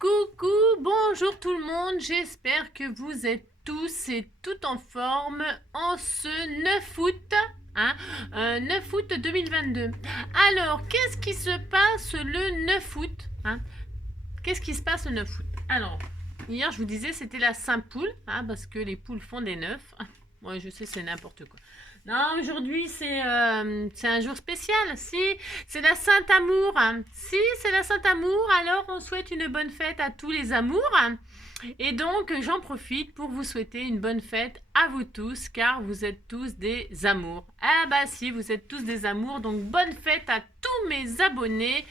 Coucou, bonjour tout le monde, j'espère que vous êtes tous et toutes en forme en ce 9 août, 9 août 2022. Alors, qu'est-ce qui se passe le 9 août Qu'est-ce qui se passe le 9 août? Alors, hier je vous disais c'était la Saint-Poule, parce que les poules font des 9. Moi je sais c'est n'importe quoi. Non, aujourd'hui c'est un jour spécial. Si, c'est la Saint-Amour. Si, c'est la Saint-Amour, alors on souhaite une bonne fête à tous les amours. Et donc j'en profite pour vous souhaiter une bonne fête à vous tous, car vous êtes tous des amours. Ah bah si, vous êtes tous des amours, donc bonne fête à tous mes abonnés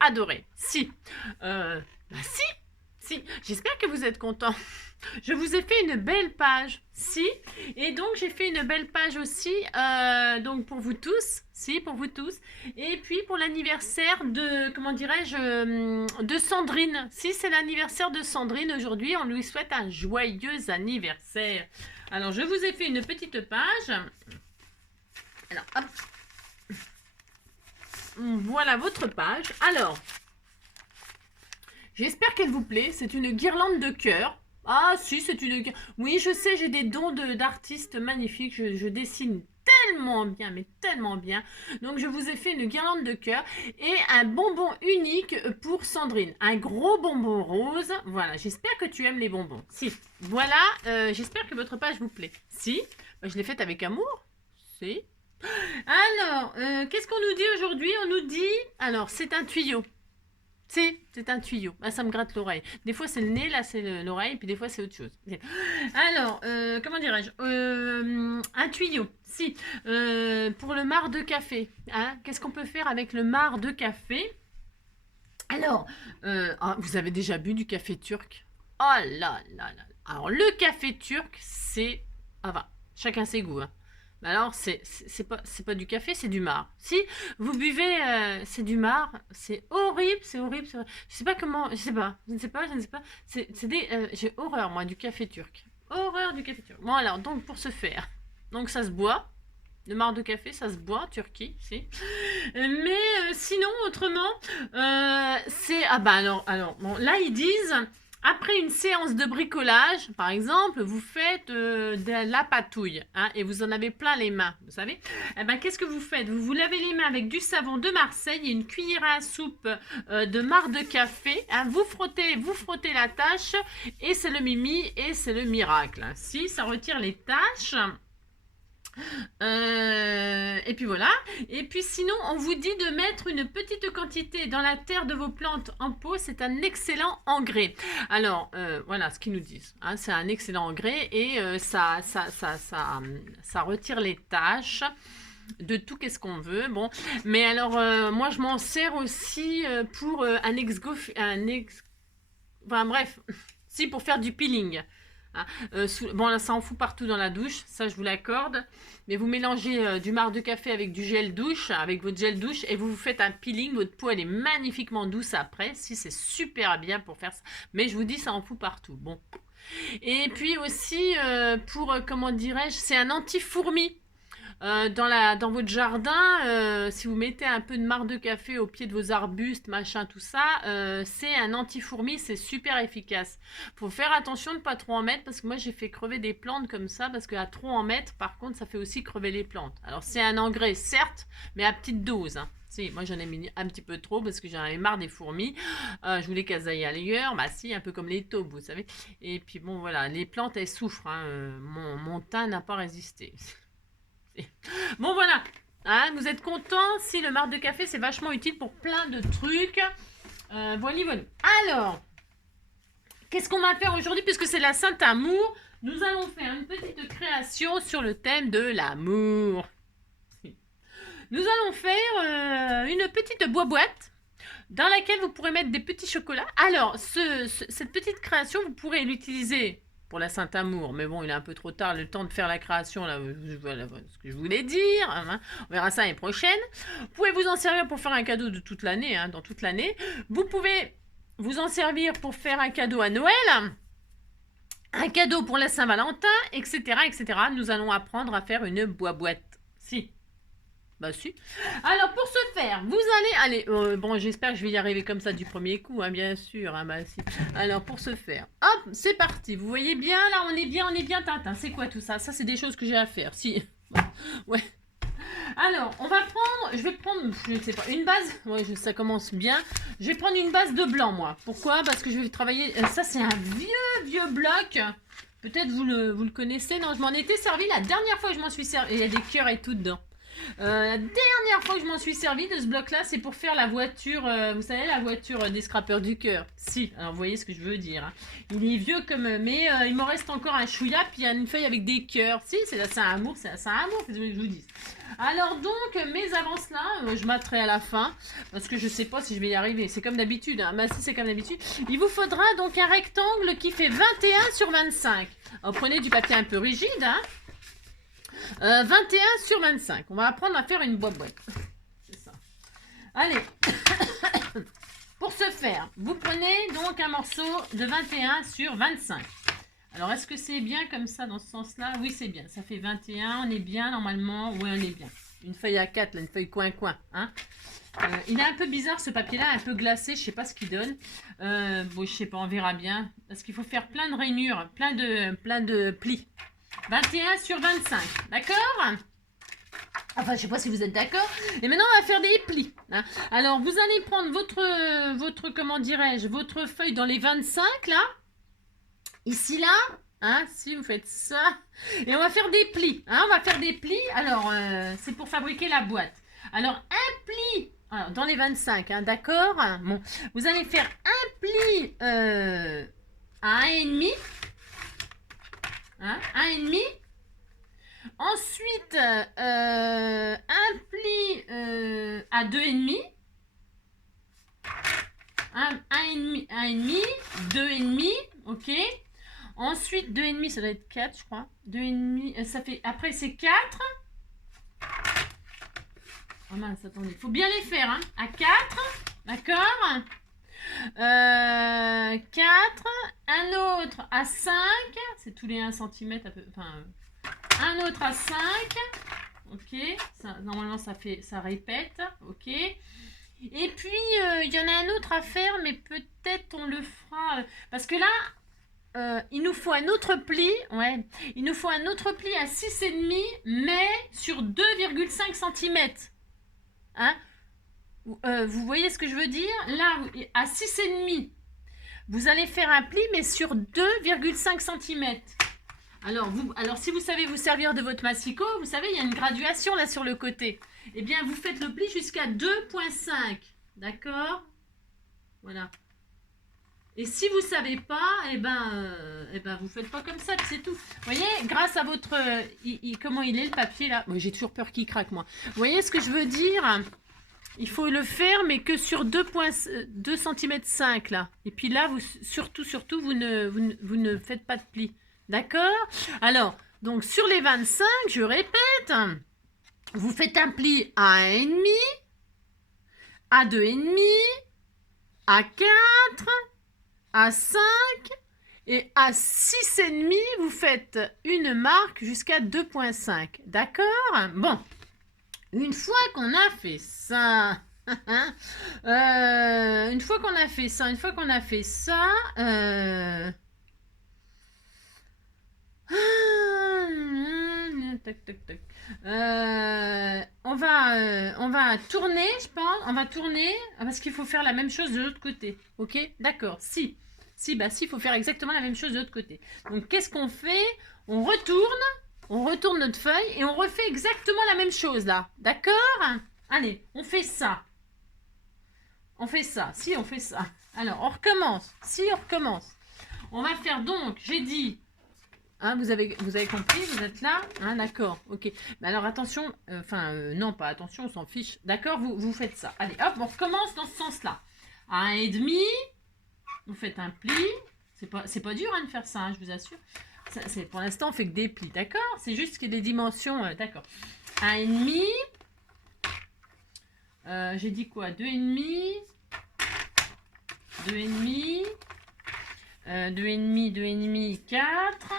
adorés. Si, si, j'espère que vous êtes contents. Je vous ai fait une belle page, si, et donc j'ai fait une belle page aussi, donc pour vous tous, si, pour vous tous, et puis pour l'anniversaire de, comment dirais-je, de Sandrine. Si, c'est l'anniversaire de Sandrine aujourd'hui, on lui souhaite un joyeux anniversaire. Alors, je vous ai fait une petite page. Alors, hop. Voilà votre page. Alors, j'espère qu'elle vous plaît. C'est une guirlande de cœur. Ah si, c'est une... Oui, je sais, j'ai des dons d'artistes magnifiques. Je dessine tellement bien, mais tellement bien. Donc, je vous ai fait une guirlande de cœur et un bonbon unique pour Sandrine. Un gros bonbon rose. Voilà, j'espère que tu aimes les bonbons. Si, voilà, j'espère que votre page vous plaît. Si, je l'ai faite avec amour. Si. Alors, qu'est-ce qu'on nous dit aujourd'hui? On nous dit... Alors, c'est un tuyau. C'est un tuyau. Ah, ça me gratte l'oreille. Des fois, c'est le nez, là, c'est l'oreille, puis des fois, c'est autre chose. Alors, comment dirais-je un tuyau. Si. Pour le marc de café. Qu'est-ce qu'on peut faire avec le marc de café? Alors, vous avez déjà bu du café turc? Oh là là là. Alors, le café turc, c'est... Ah bah, chacun ses goûts, Alors, c'est pas du café, c'est du marc. Si vous buvez, c'est du marc, c'est horrible, c'est horrible, c'est horrible. Je sais pas comment, je ne sais pas. J'ai horreur, moi, du café turc. Horreur du café turc. Bon, alors, donc, pour ce faire, donc ça se boit. Le marc de café, ça se boit en Turquie, si. Mais sinon, autrement, c'est... Ah bah alors, bon, là, ils disent... Après une séance de bricolage, par exemple, vous faites de la patouille et vous en avez plein les mains, vous savez. Eh ben, qu'est-ce que vous faites? Vous vous lavez les mains avec du savon de Marseille et une cuillère à soupe de marc de café. Vous frottez la tâche et c'est le mimi et c'est le miracle. Si, ça retire les taches. Et puis voilà. Et puis sinon, on vous dit de mettre une petite quantité dans la terre de vos plantes en pot. C'est un excellent engrais. Alors, voilà ce qu'ils nous disent. C'est un excellent engrais et ça retire les taches de tout qu'est-ce qu'on veut. Bon, mais alors, moi, je m'en sers aussi pour enfin bref, si, pour faire du peeling. Bon, là, ça en fout partout dans la douche, ça je vous l'accorde. Mais vous mélangez du marc de café avec du gel douche, avec votre gel douche, et vous faites un peeling. Votre peau, elle est magnifiquement douce après. Si, c'est super bien pour faire ça. Mais je vous dis, ça en fout partout. Bon. Et puis aussi, comment dirais-je, c'est un anti-fourmi. Dans votre jardin, si vous mettez un peu de marc de café au pied de vos arbustes, machin, tout ça, c'est un anti-fourmi, c'est super efficace. Faut faire attention de ne pas trop en mettre parce que moi j'ai fait crever des plantes comme ça parce qu'à trop en mettre, par contre, ça fait aussi crever les plantes. Alors c'est un engrais, certes, mais à petite dose. Si, moi j'en ai mis un petit peu trop parce que j'en avais marre des fourmis. Je voulais qu'elles aillent ailleurs. Bah si, un peu comme les taupes, vous savez. Et puis bon, voilà, les plantes elles souffrent. Mon teint n'a pas résisté. Bon voilà, vous êtes contents? Si, le marc de café c'est vachement utile pour plein de trucs. Voilà. Alors, qu'est-ce qu'on va faire aujourd'hui puisque c'est la Saint-Amour? Nous allons faire une petite création sur le thème de l'amour. Nous allons faire une petite boîte dans laquelle vous pourrez mettre des petits chocolats. Alors, cette petite création, vous pourrez l'utiliser pour la Saint-Amour, mais bon, il est un peu trop tard, le temps de faire la création, là, voilà ce que je voulais dire, on verra ça l'année prochaine. Vous pouvez vous en servir pour faire un cadeau de toute l'année, dans toute l'année. Vous pouvez vous en servir pour faire un cadeau à Noël, un cadeau pour la Saint-Valentin, etc., etc. Nous allons apprendre à faire une boîte. Si. Bah si. Alors pour ce faire, vous allez... bon, j'espère que je vais y arriver comme ça du premier coup, hein, bien sûr. Hein, bah, si. Alors pour ce faire, hop, c'est parti. Vous voyez bien, là, on est bien, Tintin. C'est quoi tout ça? Ça, c'est des choses que j'ai à faire. Si. Ouais. Alors, on va prendre... Je vais prendre, je ne sais pas, une base. Ouais, ça commence bien. Je vais prendre une base de blanc, moi. Pourquoi? Parce que je vais travailler... Ça, c'est un vieux bloc. Peut-être vous le connaissez. Non, je m'en étais servi la dernière fois que je m'en suis servi. Il y a des cœurs et tout dedans. La dernière fois que je m'en suis servi de ce bloc-là, c'est pour faire la voiture, vous savez, la voiture des scrappeurs du cœur. Si, alors vous voyez ce que je veux dire. Hein. Il est vieux comme... Mais il m'en reste encore un chouïa, puis il y a une feuille avec des cœurs. Si, c'est un amour, c'est un amour, que je vous dis. Alors donc, mes avances là, je m'atterai à la fin, parce que je sais pas si je vais y arriver. C'est comme d'habitude, hein. Bah si, c'est comme d'habitude. Il vous faudra donc un rectangle qui fait 21 sur 25. Alors prenez du papier un peu rigide, hein. 21 sur 25. On va apprendre à faire une boîte. C'est ça. Allez. Pour ce faire, vous prenez donc un morceau de 21 sur 25. Alors, est-ce que c'est bien comme ça, dans ce sens-là? Oui, c'est bien. Ça fait 21. On est bien, normalement. Oui, on est bien. Une feuille à 4, là, une feuille coin-coin. Hein, il est un peu bizarre, ce papier-là, un peu glacé. Je sais pas ce qu'il donne. Bon, je sais pas, on verra bien. Parce qu'il faut faire plein de rainures, plein de plis. 21 sur 25. D'accord? Enfin, je sais pas si vous êtes d'accord. Et maintenant, on va faire des plis. Hein. Alors, vous allez prendre votre comment dirais-je, votre feuille dans les 25, là. Ici, là. Hein, si vous faites ça. Et on va faire des plis. Hein, on va faire des plis. Alors, c'est pour fabriquer la boîte. Alors, un pli. Alors, dans les 25, hein, d'accord? Bon, vous allez faire un pli à 1,5. Hein, 1,5. Ensuite, un pli à 2,5. 1,5, 2,5, ok. Ensuite, 2,5, ça doit être 4, je crois. 2,5, ça fait... Après, c'est 4. Oh mince, attendez. Il faut bien les faire, hein. À 4, d'accord. 4. Un autre à 5. C'est tous les 1 cm. Enfin, un autre à 5. Ok. Ça, normalement, ça répète. Ok. Et puis, il y en a un autre à faire, mais peut-être on le fera... parce que là, il nous faut un autre pli. Ouais. Il nous faut un autre pli à 6,5, mais sur 2,5 cm. Hein, vous voyez ce que je veux dire? Là, à 6,5, vous allez faire un pli, mais sur 2,5 cm. Alors, si vous savez vous servir de votre massicot, vous savez, il y a une graduation là sur le côté. Eh bien, vous faites le pli jusqu'à 2,5. D'accord? Voilà. Et si vous ne savez pas, eh ben, vous faites pas comme ça, c'est tout. Vous voyez, grâce à votre... comment il est le papier là? Moi, j'ai toujours peur qu'il craque, moi. Vous voyez ce que je veux dire? Il faut le faire, mais que sur 2 cm 5 là. Et puis là, surtout, vous ne faites pas de pli. D'accord? Alors, donc sur les 25, je répète, vous faites un pli à 1,5, à 2,5, à 4, à 5 et à 6,5, vous faites une marque jusqu'à 2,5. D'accord? Bon, une fois qu'on a fait ça, une fois qu'on a fait ça, tac, tac, tac. On va tourner, je pense. On va tourner parce qu'il faut faire la même chose de l'autre côté. Ok? D'accord. Si, il faut faire exactement la même chose de l'autre côté. Donc, qu'est-ce qu'on fait? On retourne notre feuille et on refait exactement la même chose là. D'accord? Allez, on fait ça. On fait ça. Si, on fait ça. Alors, on recommence. Si, on recommence. On va faire donc, j'ai dit... Hein, vous avez compris, vous êtes là, hein, d'accord, ok. Mais alors attention, non pas attention, on s'en fiche. D'accord, vous faites ça. Allez, hop, on recommence dans ce sens-là. À 1,5, vous faites un pli. C'est pas dur hein, de faire ça, hein, je vous assure. Pour l'instant, on fait que des plis, d'accord? C'est juste qu'il y a des dimensions, d'accord. 1,5. J'ai dit quoi? 2,5. 2,5. 2,5, 4.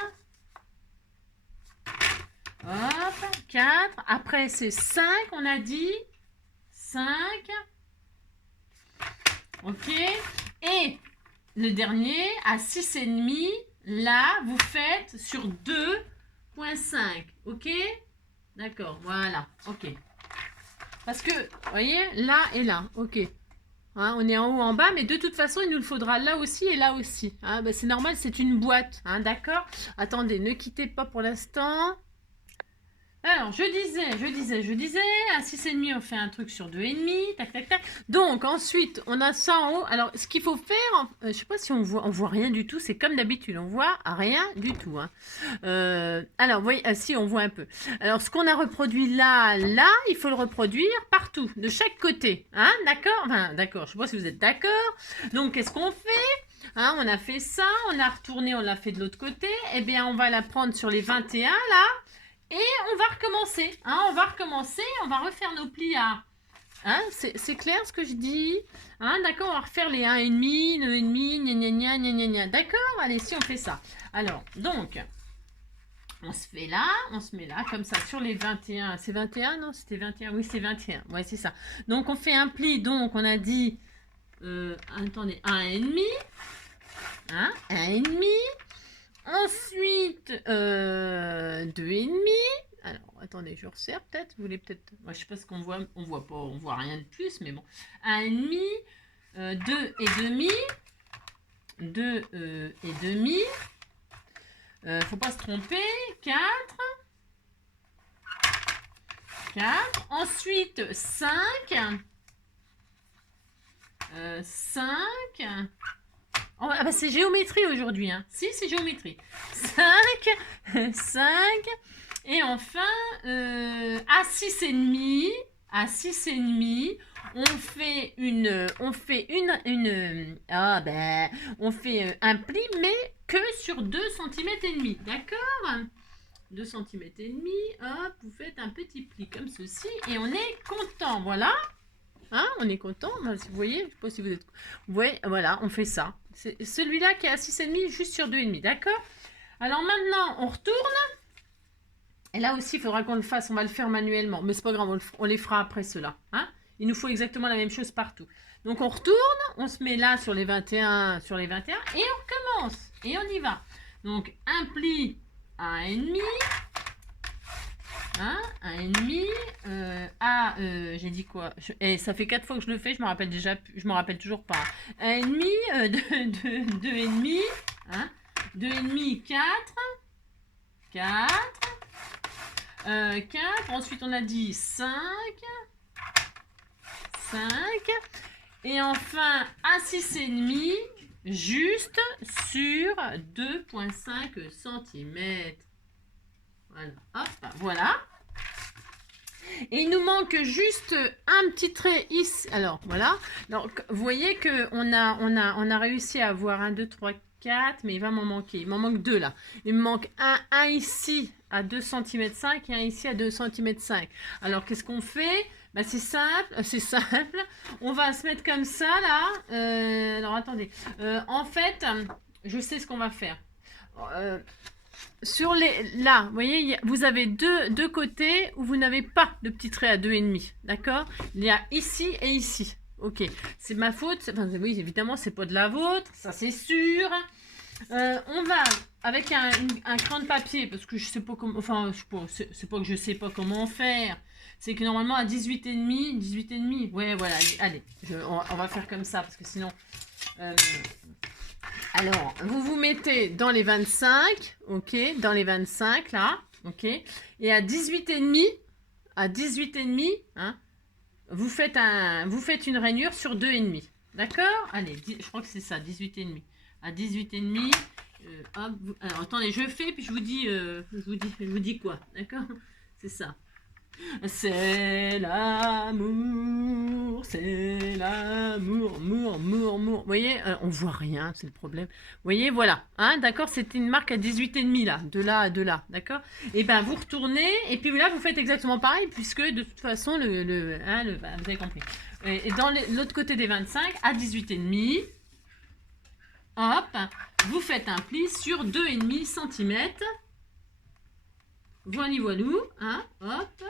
Hop, 4. Après, c'est 5, on a dit. 5. Ok. Et le dernier, à 6,5, là, vous faites sur 2,5. Ok? D'accord, voilà. Ok. Parce que, vous voyez, là et là. Ok. Hein, on est en haut, en bas, mais de toute façon, il nous le faudra là aussi et là aussi. Hein, bah, c'est normal, c'est une boîte. Hein, d'accord? Attendez, ne quittez pas pour l'instant. Alors, je disais, à 6,5, on fait un truc sur 2,5, tac, tac, tac. Donc, ensuite, on a ça en haut. Alors, ce qu'il faut faire, je sais pas si on voit rien du tout, c'est comme d'habitude, on voit rien du tout. Hein. Alors, vous voyez, si, on voit un peu. Alors, ce qu'on a reproduit là, il faut le reproduire partout, de chaque côté. Hein, d'accord? Enfin, d'accord, je sais pas si vous êtes d'accord. Donc, qu'est-ce qu'on fait? Hein, on a fait ça, on a retourné, on l'a fait de l'autre côté. Eh bien, on va la prendre sur les 21, là. Et on va recommencer, hein, on va refaire nos plis à... Hein, c'est clair ce que je dis? Hein, d'accord, on va refaire les 1,5, 2,5, gna gna gna gna gna gna. D'accord? Allez, si on fait ça. Alors, donc, on se fait là, on se met là, comme ça, sur les 21. C'est 21, non? C'était 21, oui, c'est 21. Ouais, c'est ça. Donc, on fait un pli, donc, on a dit... attendez, 1,5. Hein, 1,5. Ensuite, 2,5. Alors, attendez, je resserre peut-être. Vous voulez peut-être... Moi, je sais pas ce qu'on voit. On voit pas, on voit rien de plus, mais bon. 1,5, 2,5. 2,5. Faut pas se tromper. 4. 4. Ensuite, 5. 5. Ah bah c'est géométrie aujourd'hui. Hein. Si, c'est géométrie. 5. 5. Et enfin, à 6,5. À 6,5, on fait on fait un pli, mais que sur 2 cm et demi. D'accord? 2 cm et demi. Hop, vous faites un petit pli comme ceci et on est content. Voilà. Hein, on est content. Vous voyez, je sais pas si vous êtes... Vous voyez, voilà, on fait ça. C'est celui-là qui est à 6,5, juste sur 2,5, d'accord? Alors maintenant, on retourne. Et là aussi, il faudra qu'on le fasse. On va le faire manuellement. Mais c'est pas grave, on les fera après cela. Hein, il nous faut exactement la même chose partout. Donc on retourne, on se met là sur les 21, et on recommence. Et on y va. Donc un pli à 1,5. Hein, 1,5 j'ai dit quoi? Et ça fait 4 fois que je le fais, je me rappelle toujours pas. 1,5, 2,5, hein, 2,5, 4, 4, ensuite on a dit 5, et enfin à 6,5, juste sur 2,5 cm. Voilà, hop, voilà. Et il nous manque juste un petit trait ici. Alors, voilà. Donc, vous voyez qu'on a réussi à avoir 1, 2, 3, 4, mais il va m'en manquer. Il m'en manque 2 là. Il me manque un ici à 2 cm et un ici à 2 cm. Alors, qu'est-ce qu'on fait? Bah, c'est simple. On va se mettre comme ça là. Alors, attendez. En fait, je sais ce qu'on va faire. Sur là, vous voyez, vous avez deux côtés où vous n'avez pas de petit trait à 2,5, d'accord? Il y a ici et ici. Ok, c'est ma faute. Enfin, oui, évidemment, c'est pas de la vôtre, ça c'est sûr. On va avec un crayon de papier, parce que je sais pas comment, enfin, c'est pas que je sais pas comment faire. C'est que normalement à 18,5, ouais, voilà, allez, on va faire comme ça, parce que sinon... alors, vous vous mettez dans les 25, ok, dans les 25 là, ok, et à 18,5, hein, vous faites une rainure sur 2,5, d'accord? Allez, je crois que c'est ça, 18,5. À 18,5, hop, alors attendez, je fais, puis je vous dis quoi, d'accord? C'est ça. C'est l'amour, amour. Vous voyez, on voit rien, c'est le problème. Vous voyez, voilà. Hein, d'accord, c'était une marque à 18,5 là, de là à de là, d'accord? Et ben vous retournez, et puis là vous faites exactement pareil, puisque de toute façon, vous avez compris. Et dans l'autre côté des 25, à 18,5, hop, vous faites un pli sur 2,5 cm. Voilà, voilou, hein, hop.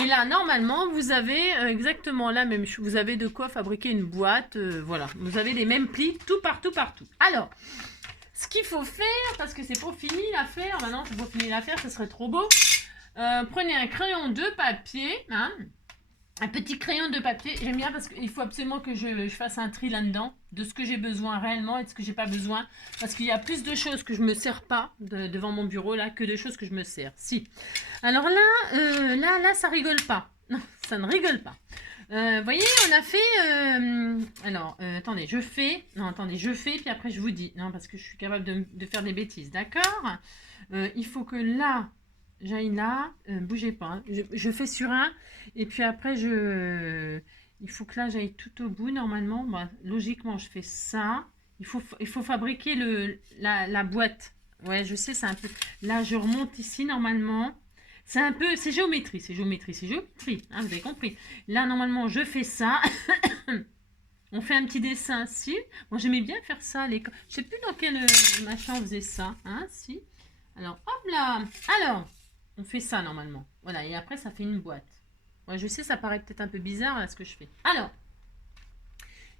Et là, normalement, vous avez exactement la même chose. Vous avez de quoi fabriquer une boîte, voilà. Vous avez les mêmes plis tout partout, partout. Alors, ce qu'il faut faire, parce que c'est pas fini l'affaire, maintenant c'est pas fini l'affaire, ce serait trop beau. Prenez un crayon de papier, hein, un petit crayon de papier. J'aime bien parce qu'il faut absolument que je fasse un tri là-dedans de ce que j'ai besoin réellement et de ce que j'ai pas besoin. Parce qu'il y a plus de choses que je me sers pas devant mon bureau là que de choses que je me sers. Si. Alors là, ça rigole pas. Non, ça ne rigole pas. Voyez, on a fait... attendez, je fais... Non, attendez, je fais, puis après je vous dis. Non, parce que je suis capable de faire des bêtises, d'accord. Il faut que là, j'aille là. Bougez pas. Hein. Je fais sur un, et puis après, il faut que là, j'aille tout au bout, normalement. Bah, logiquement, je fais ça. Il faut fabriquer la boîte. Ouais, je sais, c'est un peu... Là, je remonte ici, normalement. C'est un peu, c'est géométrie, hein, vous avez compris. Là, normalement, je fais ça. On fait un petit dessin, si. Moi, j'aimais bien faire ça à l'école. Je sais plus dans quel machin on faisait ça, hein, si. Alors, hop là. Alors, on fait ça, normalement. Voilà, et après, ça fait une boîte. Ouais, je sais, ça paraît peut-être un peu bizarre, là, ce que je fais. Alors,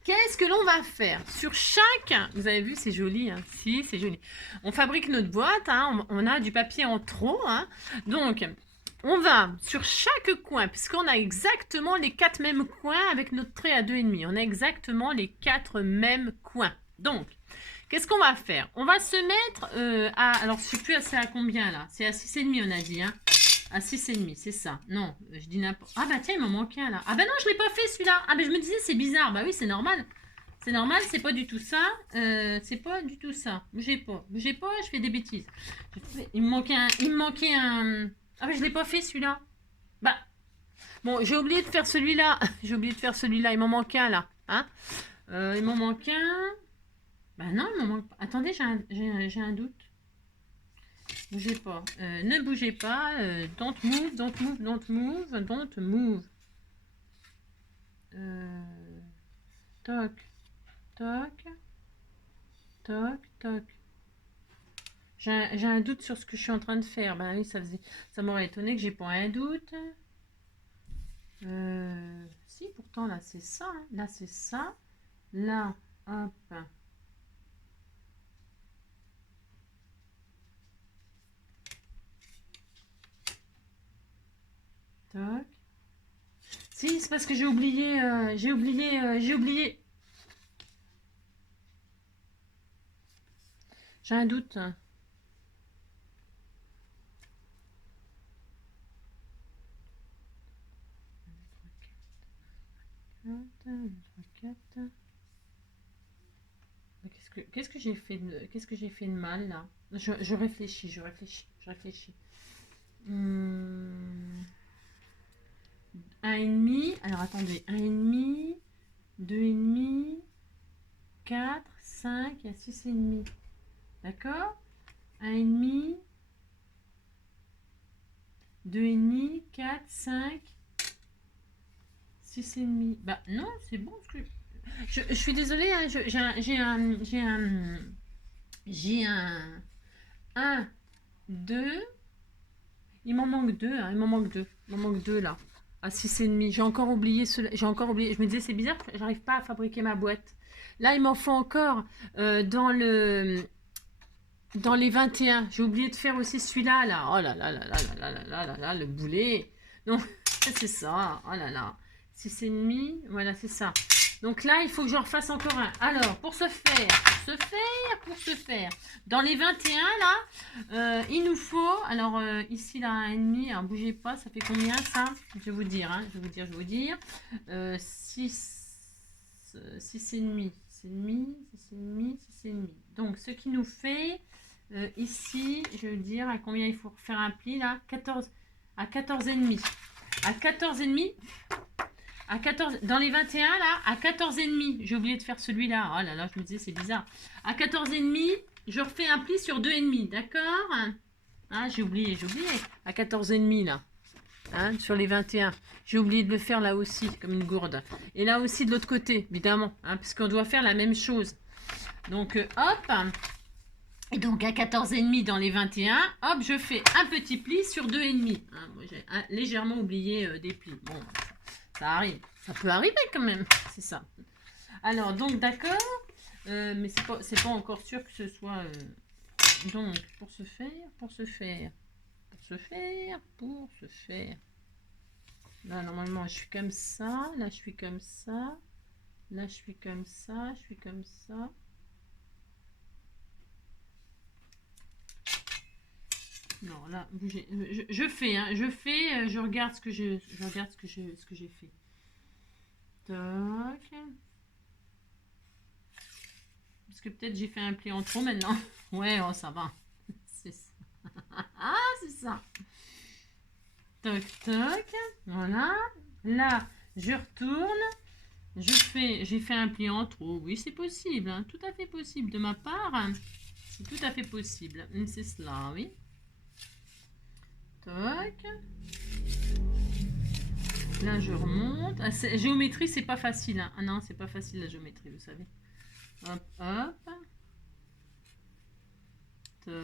qu'est-ce que l'on va faire? Sur chaque... Vous avez vu, c'est joli. Hein, si, c'est joli. On fabrique notre boîte. Hein, on a du papier en trop. Hein, donc, on va sur chaque coin, puisqu'on a exactement les 4 mêmes coins avec notre trait à 2,5. On a exactement les 4 mêmes coins. Donc, qu'est-ce qu'on va faire? On va se mettre à... Alors, je ne sais plus, c'est à combien, là? C'est à 6,5, on a dit. Hein, à 6,5, c'est ça. Non, je dis n'importe... Ah bah tiens, il m'en manquait un là. Ah bah non, je ne l'ai pas fait celui-là. Ah bah je me disais, c'est bizarre. Bah oui, c'est normal. C'est normal, c'est pas du tout ça. C'est pas du tout ça. Bougez pas, je fais des bêtises. Il me manquait un... Ah bah je l'ai pas fait celui-là. Bah, bon, j'ai oublié de faire celui-là. J'ai oublié de faire celui-là. Il m'en manque un là. Hein, il m'en manque un. Bah non, il m'en manque pas. Attendez, j'ai un doute. Bougez pas. Ne bougez pas. Don't move, don't move, don't move, don't move. Toc, toc, toc, toc. J'ai un doute sur ce que je suis en train de faire. Ben oui, ça m'aurait étonné que j'ai pas un doute. Si, pourtant là c'est ça. Hein. Là c'est ça. Là, hop. Toc. Si, c'est parce que j'ai oublié. J'ai oublié. J'ai un doute. 4. Qu'est-ce que j'ai fait de mal là? Je réfléchis. Un et demi. Alors attendez, 1,5, 2,5, 4, 5 et 6,5. D'accord? 1,5, 2,5, 4, 5, 6,5. Bah non, c'est bon. Je suis désolée, hein, j'ai un 1, 2. Il m'en manque 2, hein, il m'en manque 2 là. À 6,5. J'ai encore oublié. Je me disais, c'est bizarre, j'arrive pas à fabriquer ma boîte. Là, il m'en faut encore dans les 21. J'ai oublié de faire aussi celui-là. Là. Oh là là là là là là là là là, le boulet. Donc, c'est ça. Oh là là. 6,5. Voilà, c'est ça. Donc là, il faut que j'en refasse encore un. Alors, pour ce faire, dans les 21, là, il nous faut, alors ici, là, 1,5, alors bougez pas, ça fait combien ça? Je vais vous dire, hein, je vais vous dire. 6,5. Donc, ce qui nous fait, ici, je veux dire, à combien il faut faire un pli, là? 14, à 14,5. À 14,5. À 14, dans les 21 là, à 14,5. J'ai oublié de faire celui-là. Oh là là, je me disais, c'est bizarre. À 14,5, je refais un pli sur 2,5. D'accord? Ah, j'ai oublié. À 14,5 là. Hein, sur les 21. J'ai oublié de le faire là aussi, comme une gourde. Et là aussi de l'autre côté, évidemment. Hein, puisqu'on doit faire la même chose. Donc, hop. Et donc à 14,5 dans les 21, hop, je fais un petit pli sur 2,5. Hein, moi j'ai légèrement oublié des plis. Bon, ça arrive. Ça peut arriver quand même. C'est ça. Alors, donc d'accord. Mais c'est pas encore sûr que ce soit... donc, pour se faire. Là, normalement, je suis comme ça. Là, je suis comme ça. Là, je suis comme ça. Je suis comme ça. Non, là, je fais, hein, je regarde ce que j'ai fait. Toc. Parce que peut-être j'ai fait un pli en trop maintenant. Ouais, oh, ça va. C'est ça. Ah, c'est ça. Toc, toc. Voilà. Là, je retourne. J'ai fait un pli en trop. Oui, c'est possible. Hein, tout à fait possible de ma part. C'est tout à fait possible. C'est cela, oui. Toc. Là, je remonte. Ah, géométrie, c'est pas facile. Hein. Ah non, c'est pas facile la géométrie, vous savez. Hop, hop. Toc,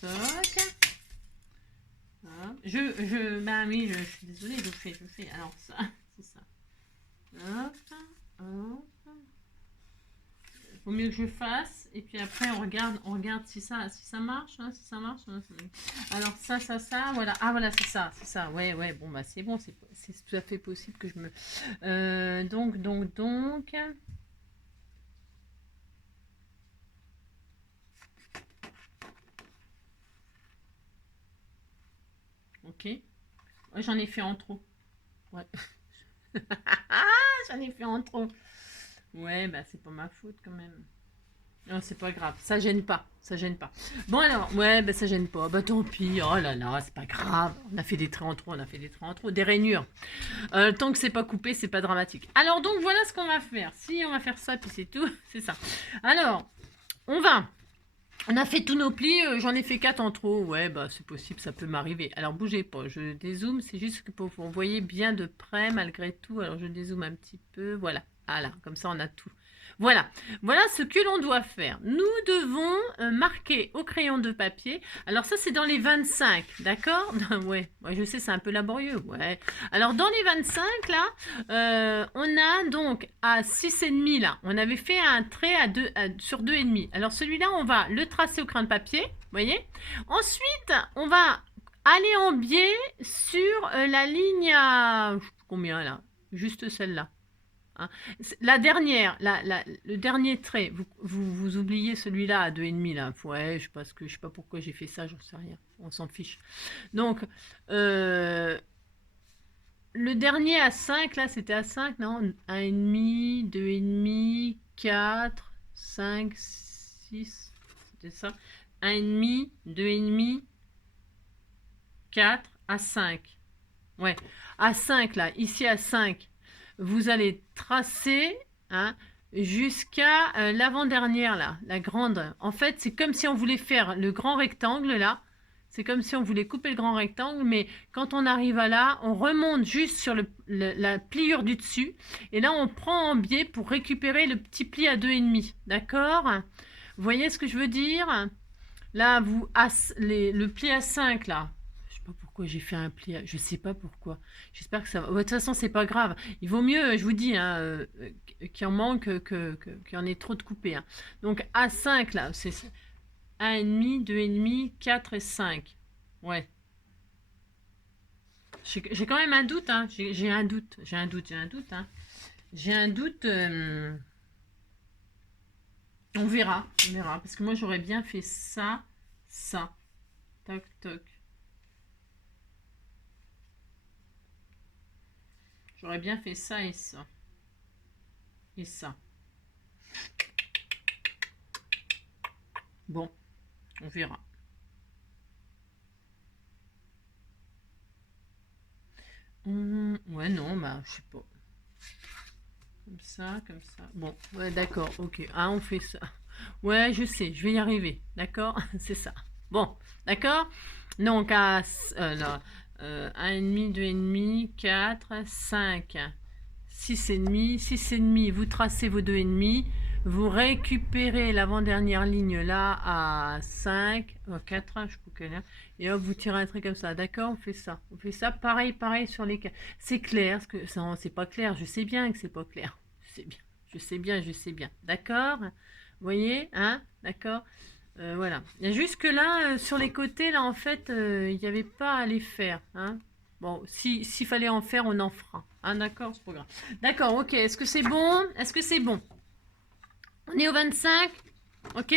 toc. Hop. Bah oui, je suis désolée, je fais. Alors ça, c'est ça. Hop, hop. Faut mieux que je fasse. Et puis après, on regarde si ça marche. Hein, si ça marche. Hein, alors ça, voilà. Ah voilà, c'est ça. Ouais. Bon, bah c'est bon, c'est tout à fait possible que je me... donc. Ok. Ouais, j'en ai fait en trop. Ouais. J'en ai fait en trop. Ouais, bah c'est pas ma faute quand même. Non, c'est pas grave, ça gêne pas. Bon alors, ouais, bah ça gêne pas. Bah tant pis, oh là là, c'est pas grave. On a fait des traits en trop, des rainures. Tant que c'est pas coupé, c'est pas dramatique. Alors donc voilà ce qu'on va faire. Si on va faire ça, puis c'est tout, c'est ça. Alors, on a fait tous nos plis, j'en ai fait 4 en trop. Ouais, bah c'est possible, ça peut m'arriver. Alors bougez pas, je dézoome, c'est juste que pour vous voyez bien de près malgré tout. Alors je dézoome un petit peu, voilà. Voilà, comme ça on a tout. Voilà ce que l'on doit faire. Nous devons marquer au crayon de papier. Alors ça c'est dans les 25, d'accord? Ouais, je sais c'est un peu laborieux, ouais. Alors dans les 25 là, on a donc à 6,5 là, on avait fait un trait sur 2,5. Alors celui-là on va le tracer au crayon de papier, vous voyez? Ensuite on va aller en biais sur la ligne à... combien là? Juste celle-là. Hein. La dernière, le dernier trait, vous oubliez celui-là à 2,5 là. Ouais, je sais pas pourquoi j'ai fait ça, j'en sais rien. On s'en fiche. Donc, le dernier à 5, là, c'était à 5, non? 1,5, 2,5, 4, 5, 6, c'était ça. 1,5, 2,5, 4, à 5. Ouais, à 5 là, ici à 5. Vous allez tracer hein, jusqu'à l'avant-dernière là, la grande. En fait, c'est comme si on voulait faire le grand rectangle là. C'est comme si on voulait couper le grand rectangle, mais quand on arrive à là, on remonte juste sur la pliure du dessus. Et là, on prend en biais pour récupérer le petit pli à 2,5. D'accord? Vous voyez ce que je veux dire? Là, le pli à 5 là. Pourquoi j'ai fait un pli, je sais pas pourquoi. J'espère que ça va. De toute façon, c'est pas grave. Il vaut mieux, je vous dis, hein, qu'il en manque qu'il y en ait trop de coupés. Hein. Donc, A5, là, c'est 1,5, 2,5, 4 et 5. Ouais. J'ai quand même un doute, hein. J'ai un doute. Hein. J'ai un doute. On verra. Parce que moi, j'aurais bien fait ça. Toc, toc. J'aurais bien fait ça et ça. Et ça. Bon, on verra. Ouais, non, bah, je sais pas. Comme ça. Bon, ouais, d'accord, ok. Ah, on fait ça. Ouais, je sais, je vais y arriver. D'accord? C'est ça. Bon, d'accord? Donc, à 1,5, 2,5, 4, 5, 6,5. 6,5, vous tracez vos 2,5. Vous récupérez l'avant-dernière ligne là à 5, 4, je sais pas quelle heure, et hop, vous tirez un trait comme ça, d'accord? On fait ça. On fait ça, pareil, pareil sur les... C'est clair, parce que ça, c'est pas clair, je sais bien que c'est pas clair. Je sais bien, je sais bien, je sais bien. D'accord? Vous voyez, hein? D'accord? Voilà. Il y a juste que là, sur les côtés, là, en fait, il n'y avait pas à les faire, hein? Bon, s'il fallait en faire, on en fera. Hein, d'accord? C'est pas grave. D'accord, ok. Est-ce que c'est bon? Est-ce que c'est bon? On est au 25, ok,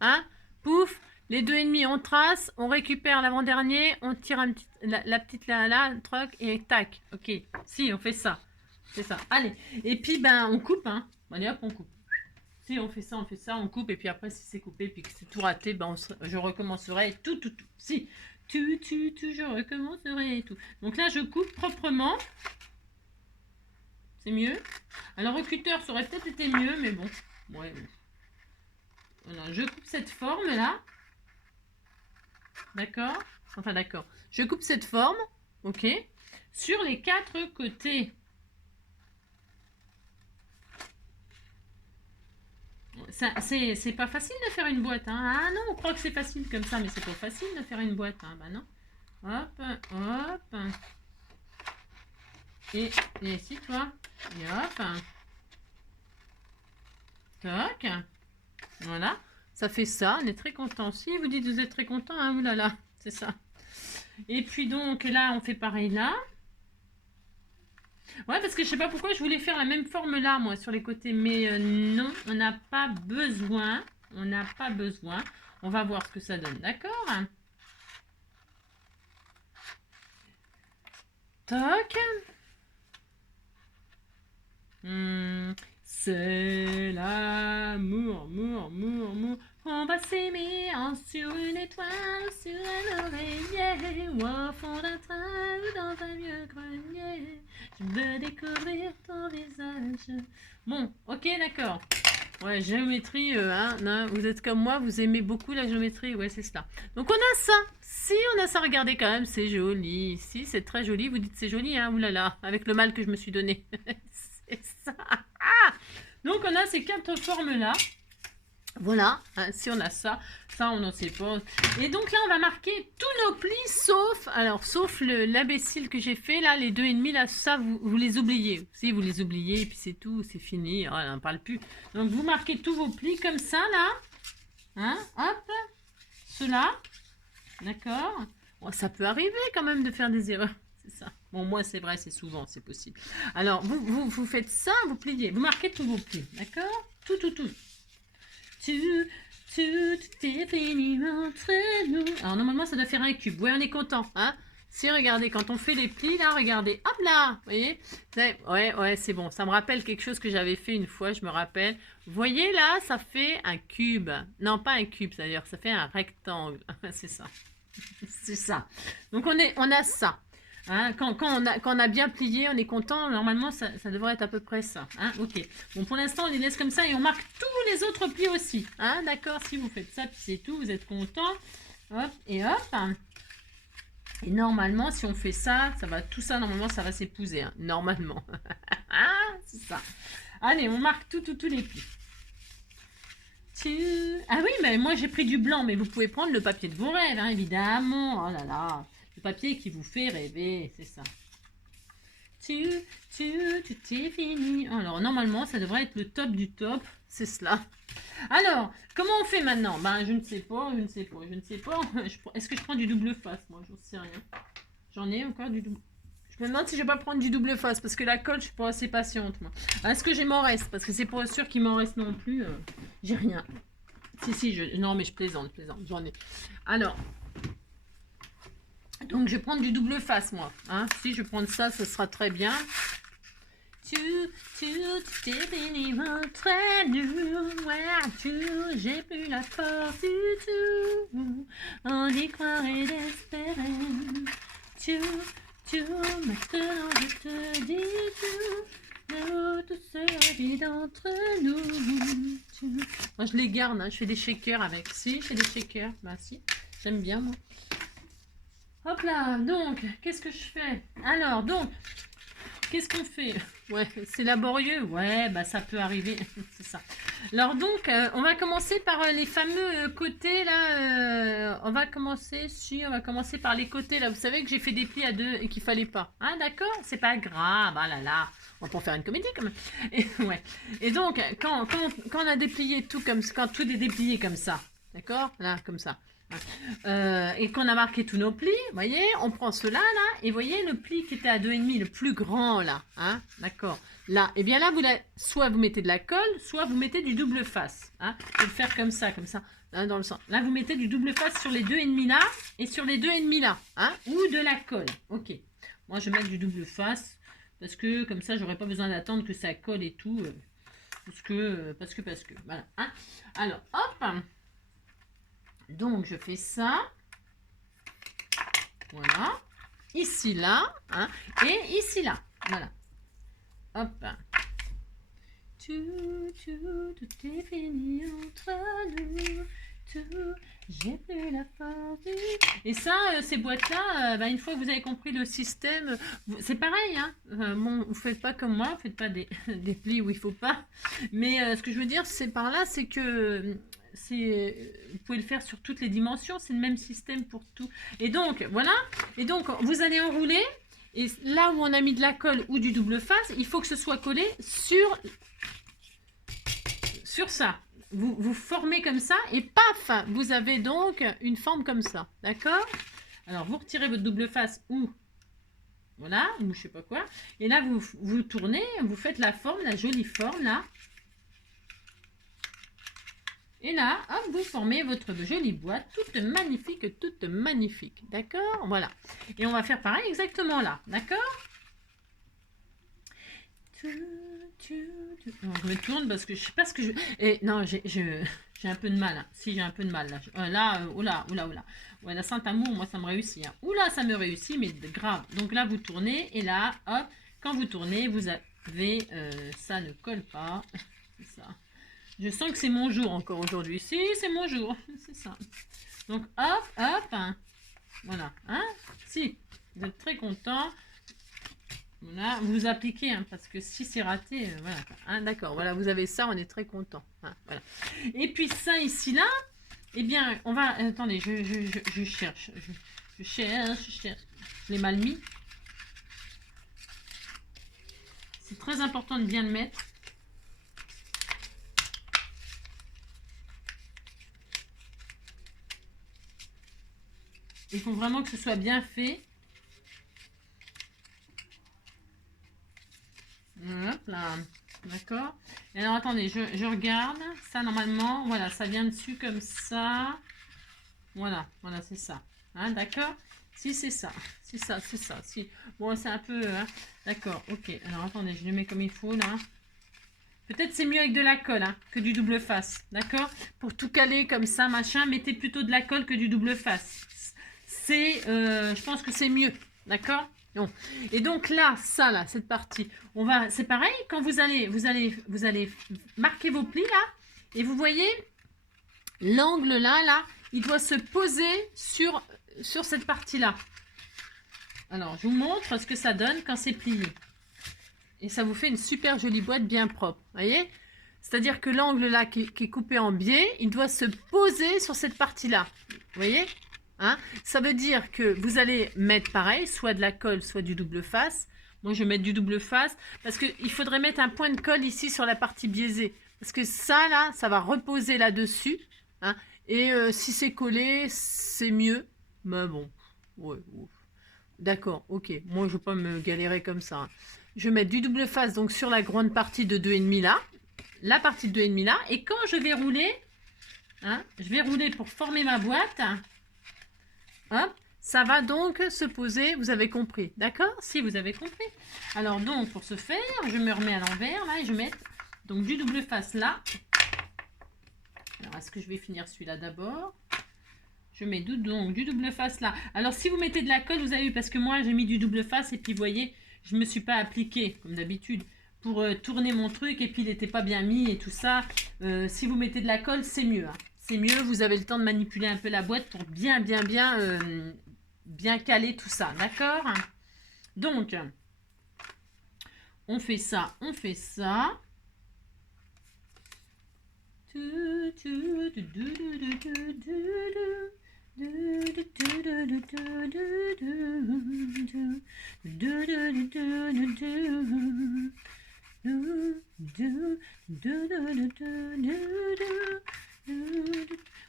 hein, pouf, les deux ennemis, on trace, on récupère l'avant-dernier, on tire un petit, la petite là, troc, et tac, ok, si, on fait ça, c'est ça, allez, et puis, ben, on coupe, hein, allez, hop, on coupe, si, on fait ça, on coupe, et puis après, si c'est coupé, puis que c'est tout raté, ben, je recommencerai, tout, si, je recommencerai, tout, donc là, je coupe proprement, c'est mieux, alors, au cutter, ça aurait peut-être été mieux, mais bon, ouais, voilà, je coupe cette forme là. D'accord? Enfin d'accord. Je coupe cette forme, ok, sur les 4 côtés. C'est pas facile de faire une boîte. Hein. Ah non, on croit que c'est facile comme ça, mais c'est pas facile de faire une boîte. Hein. Bah non. Hop, hop. Et ici, toi. Et hop. Toc. Voilà. Ça fait ça. On est très content. Si vous dites que vous êtes très content, hein, oulala, c'est ça. Et puis donc là, on fait pareil là. Ouais, parce que je sais pas pourquoi je voulais faire la même forme là, moi, sur les côtés. Mais non, on n'a pas besoin. On n'a pas besoin. On va voir ce que ça donne, d'accord? Toc. C'est l'amour, On va s'aimer sur une étoile, sur un oreiller, ou au fond d'un train, ou dans un vieux grenier. Je veux découvrir ton visage. Bon, ok, d'accord. Ouais, géométrie, hein, non, vous êtes comme moi, vous aimez beaucoup la géométrie, ouais, c'est cela. Donc on a ça. Si on a ça, regardez quand même, c'est joli. Si, c'est très joli. Vous dites c'est joli, hein, oulala, avec le mal que je me suis donné. C'est ça. Ah, donc on a ces 4 formes-là. Voilà, hein, si on a ça, ça on n'en sait pas. Et donc là, on va marquer tous nos plis, sauf l'imbécile que j'ai fait, là, les 2,5, là, ça, vous les oubliez. Si, vous les oubliez, et puis c'est tout, c'est fini, oh, on n'en parle plus. Donc vous marquez tous vos plis comme ça, là. Hein, hop, cela, d'accord. Bon, ça peut arriver quand même de faire des erreurs, c'est ça. Bon, moi, c'est vrai, c'est souvent, c'est possible. Alors, vous faites ça, vous pliez, vous marquez tous vos plis, d'accord? Tout. Tout est fini entre nous. Alors normalement ça doit faire un cube. Ouais, on est content, hein? Si, regardez, quand on fait les plis, là, regardez, hop là, vous voyez? Ouais, c'est bon. Ça me rappelle quelque chose que j'avais fait une fois, je me rappelle. Vous voyez là, ça fait un cube. Non, pas un cube, c'est-à-dire ça fait un rectangle. C'est ça. C'est ça. Donc on a ça. Hein, quand on a bien plié, on est content. Normalement, ça devrait être à peu près ça. Hein, ok. Bon, pour l'instant, on les laisse comme ça et on marque tous les autres plis aussi. Hein, d'accord. Si vous faites ça, puis c'est tout, vous êtes content. Hop et hop. Et normalement, si on fait ça, tout ça, normalement, ça va s'épouser. Hein, normalement. C'est ça. Allez, on marque tous les plis. Ah oui, mais moi j'ai pris du blanc, mais vous pouvez prendre le papier de vos rêves, hein, évidemment. Oh là là. Le papier qui vous fait rêver, c'est ça. Tout est fini. Alors, normalement, ça devrait être le top du top. C'est cela. Alors, comment on fait maintenant? Ben, je ne sais pas. Est-ce que je prends du double face? Moi, j'en sais rien. J'en ai encore du double. Je me demande si je vais pas prendre du double face, parce que la colle, je suis pas assez patiente, moi. Est-ce que j'ai m'en reste? Parce que c'est pas sûr qu'il m'en reste non plus. J'ai rien. Non, mais je plaisante. J'en ai. Alors... Donc, je vais prendre du double face, moi. Hein, si je prends ça, ce sera très bien. Tout est fini entre nous. Ouais, j'ai plus la force du tout. On y croirait d'espérer. Maintenant je te dis tout. Tout se vide entre nous. Moi, je les garde, hein, je fais des shakers avec. Si, je fais des shakers. Bah, si, j'aime bien, moi. Hop là, donc, qu'est-ce que je fais? Alors, donc, qu'est-ce qu'on fait? Ouais, c'est laborieux. Ouais, bah ça peut arriver. C'est ça. Alors donc, on va commencer par les fameux côtés là. On va commencer par les côtés là. Vous savez que j'ai fait des plis à deux et qu'il fallait pas. Hein, d'accord? C'est pas grave. Ah là là. On va pas en faire une comédie quand même. Et, ouais. Et donc, quand on a déplié tout comme quand tout est déplié comme ça, d'accord? Là, comme ça. Et qu'on a marqué tous nos plis, vous voyez, on prend cela là, et voyez le pli qui était à 2,5, le plus grand là, hein, d'accord, là, et bien là, soit vous mettez de la colle, soit vous mettez du double face, hein, je vais le faire comme ça, là, dans le sens, là, vous mettez du double face sur les 2,5 là, et sur les 2,5 là, hein, ou de la colle, ok, moi je vais mettre du double face, parce que comme ça, j'aurais pas besoin d'attendre que ça colle et tout, parce que, voilà, hein, alors, hop. Donc, je fais ça. Voilà. Ici, là. Hein, et ici, là. Voilà. Hop. Tout est fini entre nous. J'ai plus la force. Et ça, ces boîtes-là, une fois que vous avez compris le système, c'est pareil. Hein, bon, vous faites pas comme moi, vous faites pas des, des plis où il faut pas. Mais ce que je veux dire, c'est par là, c'est que vous pouvez le faire sur toutes les dimensions, c'est le même système pour tout. Et donc, voilà. Et donc, vous allez enrouler. Et là où on a mis de la colle ou du double face, il faut que ce soit collé sur ça. Vous formez comme ça et paf, vous avez donc une forme comme ça. D'accord? Alors, vous retirez votre double face ou voilà, ou je sais pas quoi. Et là, vous tournez, vous faites la forme, la jolie forme là. Et là, hop, vous formez votre jolie boîte, toute magnifique, d'accord? Voilà. Et on va faire pareil exactement là, d'accord? Non, je me tourne parce que je sais pas ce que je... Et non, j'ai un peu de mal. Hein. Si, j'ai un peu de mal. Là, oula. Ouais, la Saint-Amour, moi, ça me réussit. Hein. Oula, ça me réussit, mais grave. Donc là, vous tournez. Et là, hop, quand vous tournez, vous avez... ça ne colle pas. C'est ça. Je sens que c'est mon jour encore aujourd'hui. Si, c'est mon jour. C'est ça. Donc, hop. Hein. Voilà. Hein? Si, vous êtes très content. Voilà, vous appliquez, hein, parce que si c'est raté, voilà. Hein, d'accord, voilà, vous avez ça, on est très content. Hein, voilà. Et puis ça ici, là, eh bien, on va... Attendez, je cherche. Je cherche. Je l'ai mal mis. C'est très important de bien le mettre. Il faut vraiment que ce soit bien fait. Hop là, d'accord. Et alors attendez, je regarde. Ça normalement, voilà, ça vient dessus comme ça. Voilà, c'est ça. Hein, d'accord. Si c'est ça, Si. Bon, c'est un peu, hein, d'accord. Ok. Alors attendez, je le mets comme il faut là. Peut-être c'est mieux avec de la colle hein, que du double face, d'accord. Pour tout caler comme ça, machin, mettez plutôt de la colle que du double face. C'est, je pense que c'est mieux, d'accord. Non. Et donc là, ça là, cette partie, c'est pareil. Quand vous allez marquer vos plis là, et vous voyez l'angle là, il doit se poser sur cette partie là. Alors, je vous montre ce que ça donne quand c'est plié. Et ça vous fait une super jolie boîte bien propre, voyez. C'est-à-dire que l'angle là qui est coupé en biais, il doit se poser sur cette partie là, vous voyez. Hein, ça veut dire que vous allez mettre pareil, soit de la colle, soit du double face. Moi, je vais mettre du double face parce qu'il faudrait mettre un point de colle ici sur la partie biaisée. Parce que ça, là, ça va reposer là-dessus. Hein, et si c'est collé, c'est mieux. Mais bon, ouais. D'accord, ok. Moi, je ne vais pas me galérer comme ça. Hein. Je vais mettre du double face donc sur la grande partie de 2,5 là. La partie de 2,5 là. Et quand je vais rouler, hein, je vais rouler pour former ma boîte. Hop, ça va donc se poser, vous avez compris, d'accord? Si vous avez compris. Alors donc, pour ce faire, je me remets à l'envers, là, et je mets donc du double face là. Alors, est-ce que je vais finir celui-là d'abord? Je mets donc du double face là. Alors, si vous mettez de la colle, vous avez vu, parce que moi, j'ai mis du double face, et puis, vous voyez, je ne me suis pas appliqué, comme d'habitude, pour tourner mon truc, et puis, il n'était pas bien mis, et tout ça. Si vous mettez de la colle, c'est mieux, hein. C'est mieux, vous avez le temps de manipuler un peu la boîte pour bien caler tout ça, d'accord? Donc, on fait ça, on fait ça.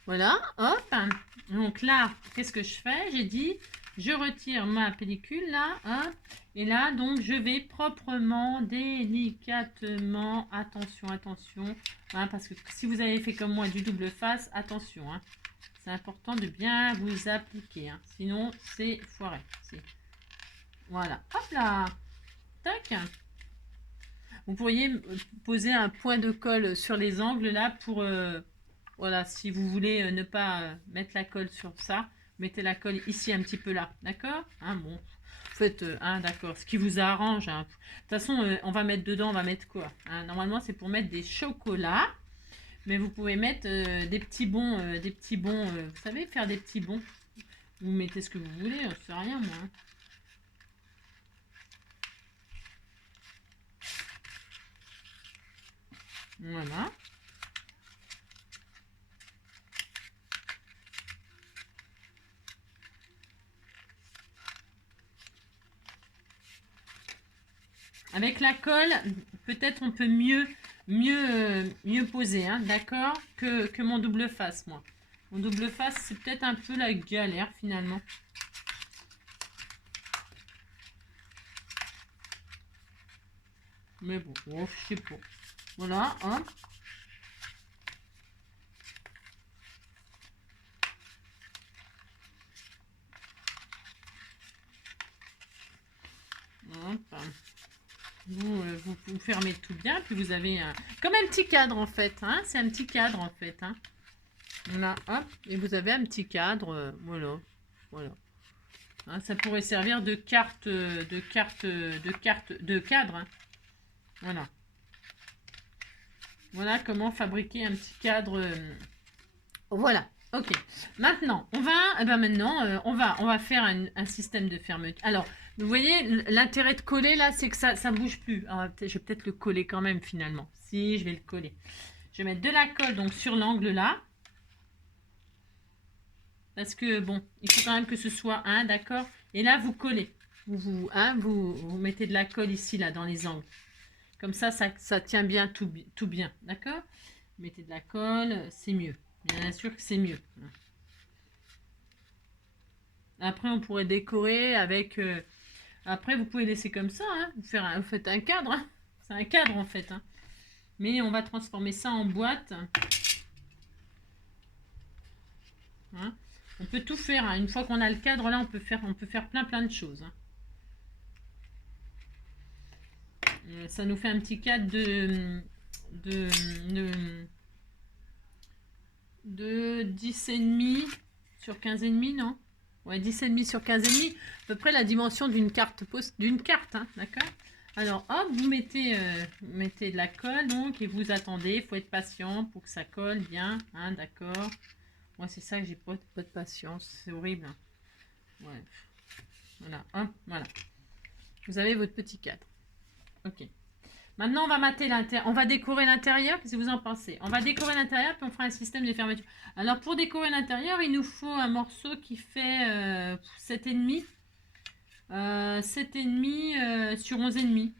Voilà, hop. Donc là, qu'est-ce que je fais? J'ai dit, je retire ma pellicule là, hop. Et là, donc, je vais proprement, délicatement, attention, attention, hein, parce que si vous avez fait comme moi du double face, attention, hein, c'est important de bien vous appliquer, hein, sinon c'est foiré. Voilà, hop là, tac. Vous pourriez poser un point de colle sur les angles là pour, voilà, si vous voulez ne pas mettre la colle sur ça, mettez la colle ici un petit peu là, d'accord, hein, bon. Faites, d'accord, ce qui vous arrange. Hein. De toute façon, on va mettre dedans, on va mettre quoi, hein. Normalement, c'est pour mettre des chocolats, mais vous pouvez mettre des petits bons, vous savez, faire des petits bons. Vous mettez ce que vous voulez, je sais rien, moi. Hein. Voilà. Avec la colle, peut-être on peut mieux poser, hein, d'accord, que mon double face, moi. Mon double face, c'est peut-être un peu la galère, finalement. Mais bon, oh, je sais pas. Voilà, hein. Hop. Vous fermez tout bien, puis vous avez comme un petit cadre en fait, hein, c'est un petit cadre en fait, hein. Voilà, hop, et vous avez un petit cadre, voilà, voilà. Hein, ça pourrait servir de carte, de cadre, hein. Voilà. Voilà comment fabriquer un petit cadre. Voilà. Ok. Maintenant, on va faire un système de fermeture. Alors, vous voyez, l'intérêt de coller là, c'est que ça bouge plus. Alors, je vais peut-être le coller quand même finalement. Si, je vais le coller. Je vais mettre de la colle donc sur l'angle là. Parce que bon, il faut quand même que ce soit un, d'accord. Et là, vous collez. Vous mettez de la colle ici là dans les angles. Comme ça tient bien tout bien, d'accord. Mettez de la colle, c'est mieux. Bien sûr que c'est mieux. Après, on pourrait décorer avec... Après, vous pouvez laisser comme ça. Hein. Vous faites un cadre. Hein. C'est un cadre, en fait. Hein. Mais on va transformer ça en boîte. Hein. On peut tout faire. Hein. Une fois qu'on a le cadre, là, on peut faire plein de choses. Hein. Ça nous fait un petit cadre de 10,5 sur 15,5, non? Ouais, 10,5 sur 15,5, à peu près la dimension d'une carte, hein, d'accord? Alors, hop, vous mettez de la colle, donc, et vous attendez, il faut être patient pour que ça colle bien, hein, d'accord? Moi, c'est ça que j'ai pas de patience, c'est horrible. Hein. Ouais. Voilà, hop, voilà. Vous avez votre petit cadre. Ok. Maintenant, on va décorer l'intérieur. Qu'est-ce que vous en pensez? On va décorer l'intérieur, puis on fera un système de fermeture. Alors, pour décorer l'intérieur, il nous faut un morceau qui fait 7,5. 7,5 sur 11,5.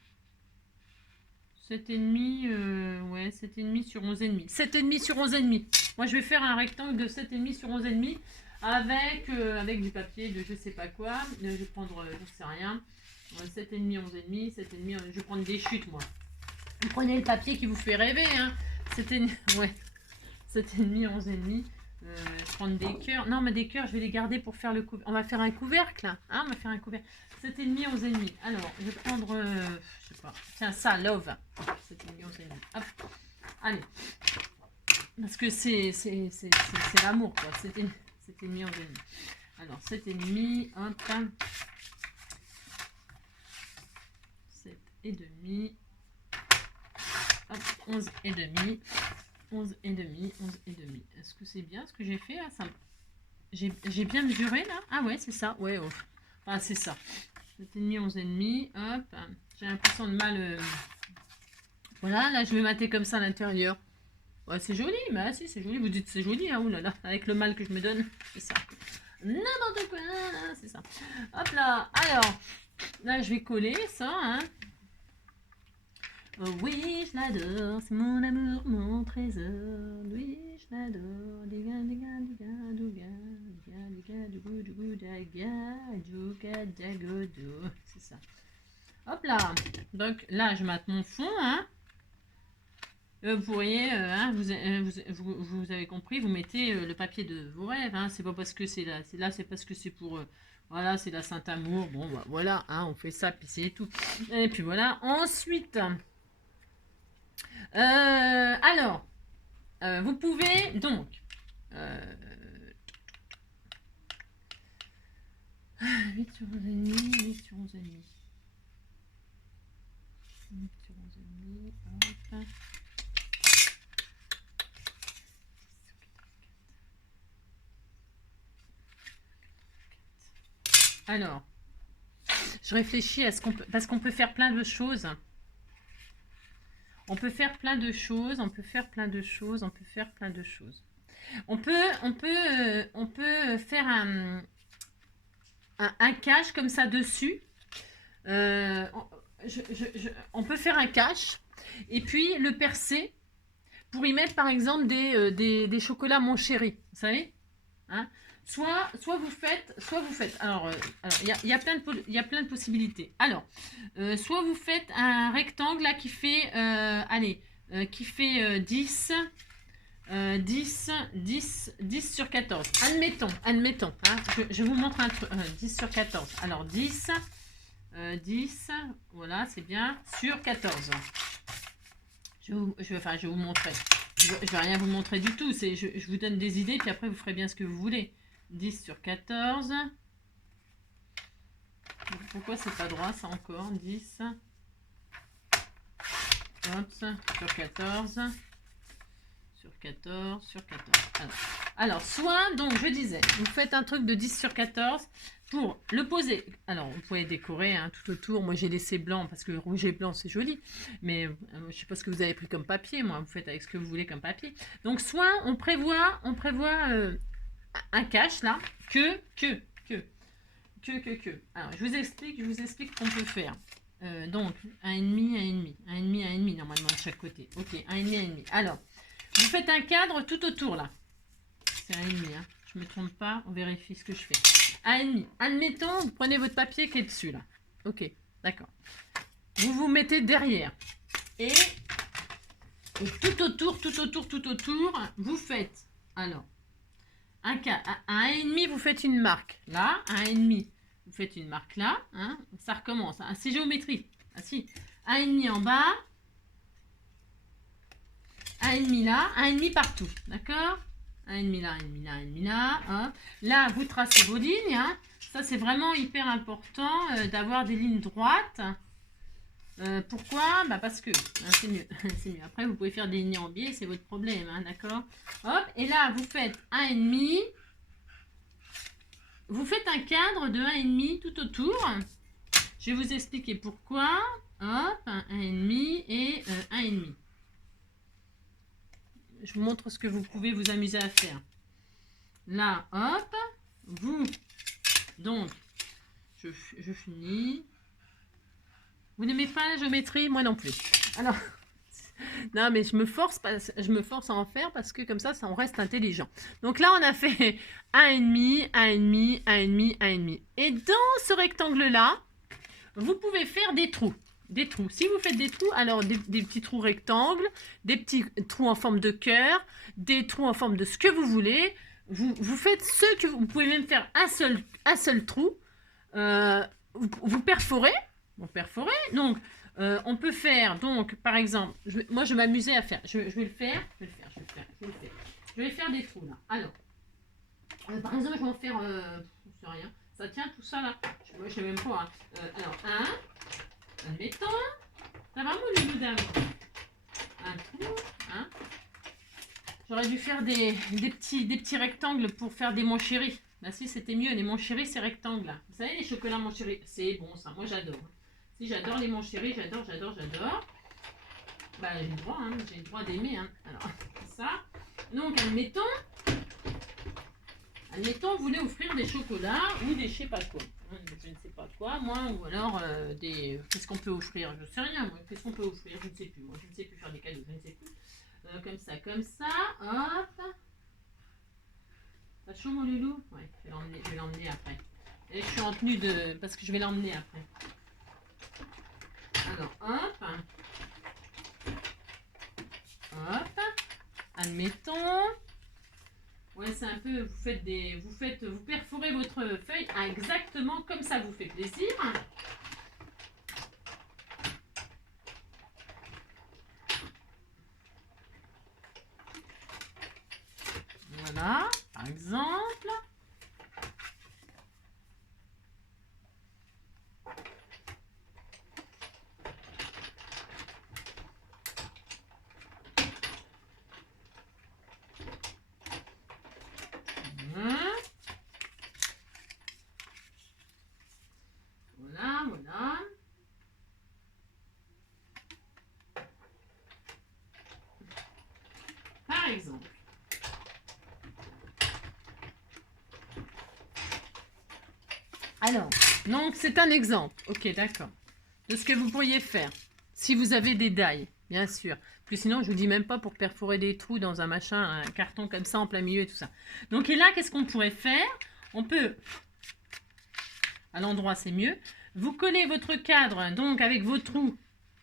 7,5, ouais, 7,5 sur 11,5. 7,5 sur 11,5. Moi, je vais faire un rectangle de 7,5 sur 11,5 avec du papier de je sais pas quoi. Je vais prendre, je sais rien. 7,5, 11,5, 7,5, je vais prendre des chutes, moi. Vous prenez le papier qui vous fait rêver, hein. C'était ouais. 7,5, 11,5. Prendre des cœurs. Non, mais des cœurs, je vais les garder pour faire le couvercle. On va faire un couvercle, hein. On va faire un couvercle. 7,5, 11,5. Alors, je vais prendre, je sais pas. Tiens, ça, love. 7,5, 11,5. Hop. Allez. Parce que c'est l'amour, quoi. 7,5, 11,5. Alors, 7,5, hop. 7,5. 11,5, 11,5, 11,5. Est-ce que c'est bien ce que j'ai fait là? J'ai bien mesuré là? Ah ouais, c'est ça. Ouais, oh. Ah, c'est ça. 7,5, 11,5. Hop. J'ai l'impression de mal... Voilà, là, je vais mater comme ça à l'intérieur. Ouais, c'est joli, mais si, c'est joli. Vous dites c'est joli, hein, oulala, avec le mal que je me donne. C'est ça. N'importe quoi, c'est ça. Hop là, alors, là, je vais coller ça, hein. Oh, oui, je l'adore, c'est mon amour, mon trésor. Oui, je l'adore. Diga, diga, diga, douga, diga, diga, dougou, dougou, daga, douga, dagodo. C'est ça. Hop là. Donc là, je mate mon fond, hein. Vous voyez, hein, vous avez compris, vous mettez le papier de vos rêves. Hein, c'est pas parce que c'est là, c'est parce que c'est pour... voilà, c'est la Saint-Amour. Bon, bah, voilà, hein, on fait ça, puis c'est tout. Et puis voilà. Ensuite... alors, vous pouvez donc 8 sur 11,5, 8 sur 11,5. 8 sur 11,5, hop. Alors, je réfléchis à ce qu'on peut, parce qu'on peut faire plein de choses. On peut faire plein de choses, on peut faire plein de choses, on peut faire plein de choses. On peut faire un cache comme ça dessus. On peut faire un cache et puis le percer pour y mettre par exemple des chocolats mon chéri, vous savez, hein, soit vous faites, alors il y a plein de possibilités. Alors, soit vous faites un rectangle là qui fait, qui fait 10 sur 14. Admettons, hein, je vous montre un truc, 10 sur 14. Alors 10, voilà, c'est bien, sur 14. Je vais vous montrer. Je vais rien vous montrer du tout. Je vous donne des idées, puis après vous ferez bien ce que vous voulez. 10 sur 14. Pourquoi c'est pas droit ça encore? 10. Hop, sur 14. Sur 14, sur 14. Alors, soit, donc je disais, vous faites un truc de 10 sur 14 pour le poser. Alors, vous pouvez décorer hein, tout autour. Moi, j'ai laissé blanc parce que rouge et blanc, c'est joli. Mais je ne sais pas ce que vous avez pris comme papier. Moi, vous faites avec ce que vous voulez comme papier. Donc, soit on prévoit un cache là, que. Alors, je vous explique ce qu'on peut faire. Donc, 1,5 normalement de chaque côté. Ok, 1,5. Alors, vous faites un cadre tout autour là. C'est 1,5. Hein. Je ne me trompe pas, on vérifie ce que je fais. 1,5. Admettons, vous prenez votre papier qui est dessus là. Ok, d'accord. Vous vous mettez derrière. Et tout autour, vous faites. Alors, à 1,5, vous faites une marque. Là, à 1,5, vous faites une marque là. Hein. Ça recommence. Hein. C'est géométrie. Ah si. 1,5 en bas. 1,5 là, 1,5 partout, d'accord? 1,5 là, 1,5 là, 1,5 là, hop. Là, vous tracez vos lignes, hein. Ça c'est vraiment hyper important d'avoir des lignes droites. Pourquoi? Bah parce que, hein, c'est mieux, c'est mieux. Après, vous pouvez faire des lignes en biais, c'est votre problème, hein, d'accord? Hop, et là, vous faites 1,5. Vous faites un cadre de 1,5 tout autour. Je vais vous expliquer pourquoi. Hop, 1,5 et 1,5. Je vous montre ce que vous pouvez vous amuser à faire. Là, hop, vous, donc, je finis. Vous n'aimez pas la géométrie? Moi non plus. Alors, non, mais je me force à en faire parce que comme ça, on reste intelligent. Donc là, on a fait 1,5, 1,5, 1,5, 1,5. Et dans ce rectangle-là, vous pouvez faire des trous. Des trous. Si vous faites des trous, alors des petits trous rectangles, des petits trous en forme de cœur, des trous en forme de ce que vous voulez. Vous faites ce que vous pouvez même faire un seul trou. Vous perforez. Donc, on peut faire, donc, par exemple, moi je m'amusais à faire. Je vais le faire. Je vais faire des trous là. Alors, par exemple, je vais en faire, je sais rien. Ça tient tout ça là. Je sais même pas. Hein. Alors, admettons, ça va mon loulou d'âme. Un trou, hein. J'aurais dû faire des petits rectangles pour faire des mon chéri. Bah si, c'était mieux. Les mon chéri, c'est rectangle. Là. Vous savez, les chocolats mon chéri, c'est bon ça. Moi, j'adore. Si, j'adore les mon chéri, j'adore. Bah, j'ai le droit, hein. J'ai le droit d'aimer. Hein. Alors, ça. Donc, admettons, vous voulez offrir des chocolats ou des je sais pas quoi. Je ne sais pas quoi, moi, ou alors des... Qu'est-ce qu'on peut offrir? Je sais rien, moi. Qu'est-ce qu'on peut offrir? Je ne sais plus. Moi, je ne sais plus faire des cadeaux. Je ne sais plus. Comme ça. Hop. Pas chaud, mon loulou? Ouais, je vais l'emmener après. Et je suis en tenue de... Parce que je vais l'emmener après. Alors, hop. Hop. Admettons. Ouais, c'est un peu... Vous perforez votre feuille exactement comme ça vous fait plaisir. Voilà, par exemple. Voilà. Par exemple. Alors, donc c'est un exemple, ok, d'accord, de ce que vous pourriez faire, si vous avez des dailles, bien sûr. Plus sinon, je vous dis même pas pour perforer des trous dans un machin, un carton comme ça en plein milieu et tout ça. Donc, et là, qu'est-ce qu'on pourrait faire? On peut, à l'endroit c'est mieux, vous collez votre cadre, donc avec vos trous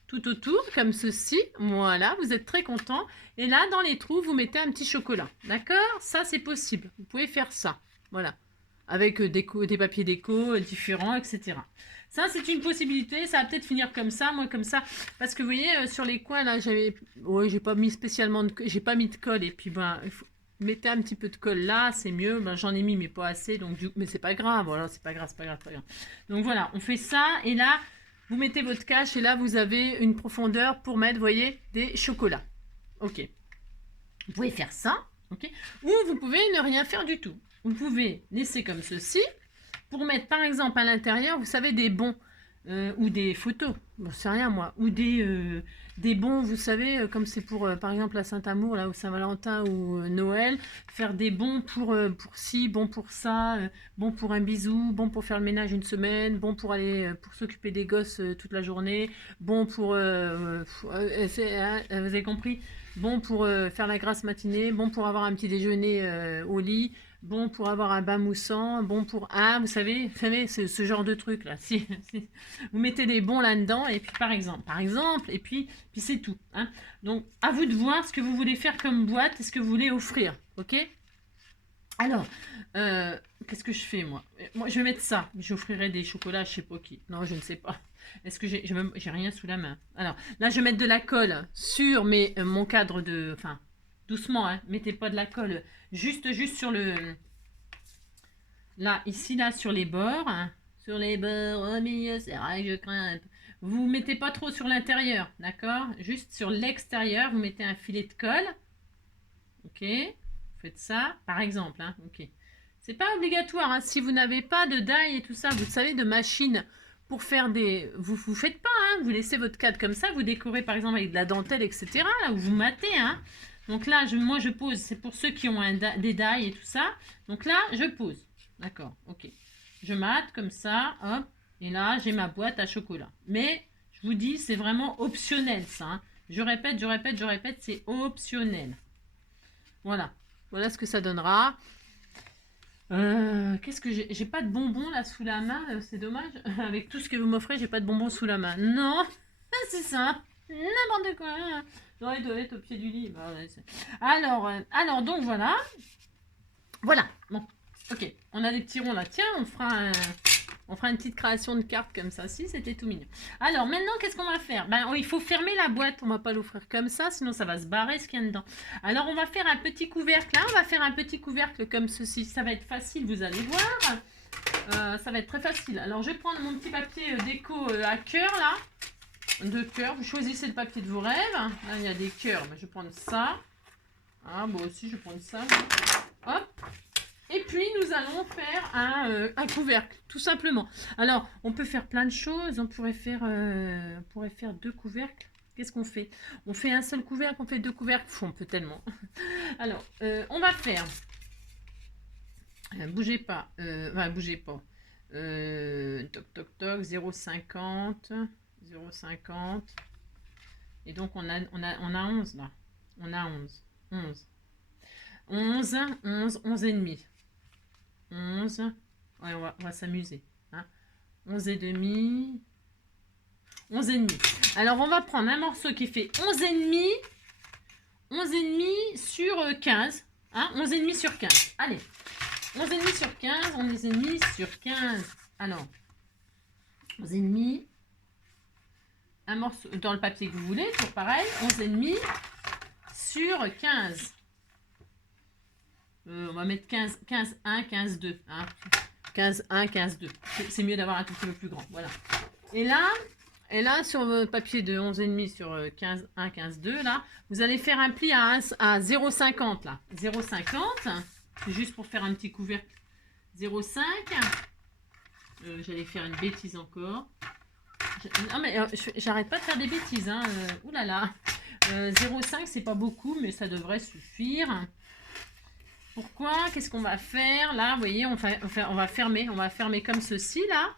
tout autour, comme ceci, voilà, vous êtes très content. Et là, dans les trous, vous mettez un petit chocolat, d'accord? Ça, c'est possible, vous pouvez faire ça, voilà. Avec des papiers déco différents, etc. Ça, c'est une possibilité. Ça va peut-être finir comme ça, moi comme ça. Parce que vous voyez, sur les coins, là, j'ai pas mis spécialement j'ai pas mis de colle. Et puis, ben, mettez un petit peu de colle là, c'est mieux. Ben, j'en ai mis, mais pas assez. Donc, mais c'est pas grave. Voilà, c'est pas grave. Donc, voilà, on fait ça. Et là, vous mettez votre cache. Et là, vous avez une profondeur pour mettre, vous voyez, des chocolats. Ok. Vous pouvez faire ça. Ok. Ou vous pouvez ne rien faire du tout. Vous pouvez laisser comme ceci pour mettre par exemple à l'intérieur, vous savez, des bons ou des photos, bon, c'est rien moi, ou des bons, vous savez, comme c'est pour par exemple la Saint-Amour, là, ou Saint-Valentin ou Noël, faire des bons pour ci, bon pour ça, bon pour un bisou, bon pour faire le ménage une semaine, bon pour aller pour s'occuper des gosses toute la journée, bon pour, vous avez compris, bon pour faire la grasse matinée, bon pour avoir un petit déjeuner au lit, bon pour avoir un bain moussant, bon pour... Ah, vous savez ce genre de truc là. Si vous mettez des bons là-dedans, et puis par exemple, et puis c'est tout. Hein. Donc, à vous de voir ce que vous voulez faire comme boîte et ce que vous voulez offrir. Ok? Alors, qu'est-ce que je fais moi? Moi, je vais mettre ça. J'offrirai des chocolats, je sais pas qui. Non, je ne sais pas. Est-ce que j'ai rien sous la main? Alors, là, je vais mettre de la colle sur mon cadre de... Enfin, doucement, hein. Mettez pas de la colle. Juste sur le... Là, ici, là, sur les bords. Hein. Sur les bords, au milieu, c'est vrai que je crains un peu. Vous mettez pas trop sur l'intérieur, d'accord? Juste sur l'extérieur, vous mettez un filet de colle. Ok? Vous faites ça, par exemple, hein. Ok. C'est pas obligatoire, hein. Si vous n'avez pas de die et tout ça, vous savez, de machine pour faire des... Vous faites pas, hein. Vous laissez votre cadre comme ça, vous décorez par exemple avec de la dentelle, etc. Là où vous matez, hein. Donc là, moi je pose, c'est pour ceux qui ont des die et tout ça. Donc là, je pose. D'accord, ok. Je mate comme ça, hop. Et là, j'ai ma boîte à chocolat. Mais, je vous dis, c'est vraiment optionnel ça. Hein. Je répète, c'est optionnel. Voilà. Voilà ce que ça donnera. Qu'est-ce que j'ai pas de bonbons là sous la main, c'est dommage. Avec tout ce que vous m'offrez, j'ai pas de bonbons sous la main. Non, c'est ça. N'importe quoi. Non, il doit être au pied du lit. Bah, ouais, alors, donc voilà. Voilà. Bon, ok. On a des petits ronds là. Tiens, on fera une petite création de carte comme ça. Si, c'était tout mignon. Alors, maintenant, qu'est-ce qu'on va faire? Ben, il faut fermer la boîte. On va pas l'offrir comme ça, sinon ça va se barrer ce qu'il y a dedans. Alors, on va faire un petit couvercle. Là, on va faire un petit couvercle comme ceci. Ça va être facile, vous allez voir. Ça va être très facile. Alors, je vais prendre mon petit papier déco à cœur, là. De cœur. Vous choisissez le papier de vos rêves. Là, il y a des cœurs. Ben, je vais prendre ça. Ah, bon aussi, je vais prendre ça. Hop. Et puis, nous allons faire un couvercle, tout simplement. Alors, on peut faire plein de choses. On pourrait faire 2 couvercles. Qu'est-ce qu'on fait? On fait un seul couvercle, on fait 2 couvercles. On peut tellement. Alors, on va faire... bougez pas. Bougez pas. Toc, toc, toc. 0,50. 0,50. Et donc, on a 11 là. On a 11. 11 et demi. 11. Ouais, on va s'amuser. Hein. 11 et demi. 11 et demi. Alors, on va prendre un morceau qui fait 11 et demi. 11 et demi sur 15. Hein, 11 et demi sur 15. Allez. 11 et demi sur 15. 11 et demi sur 15. Alors. 11 et demi. Un morceau dans le papier que vous voulez. Toujours pareil. 11 et demi sur 15. On va mettre 15, 1, 15, 2. Hein. 15, 1, 15, 2. C'est mieux d'avoir un tout petit peu plus grand. Voilà. Et là, sur votre papier de 11,5 sur 15, 1, 15, 2, là, vous allez faire un pli à 0,50, là. 0,50. C'est juste pour faire un petit couvercle. 0,5. J'allais faire une bêtise encore. Non, mais j'arrête pas de faire des bêtises. Hein. Oulala. 0,5, c'est pas beaucoup, mais ça devrait suffire. Pourquoi? Qu'est-ce qu'on va faire? Là, vous voyez, on va fermer. On va fermer comme ceci, là.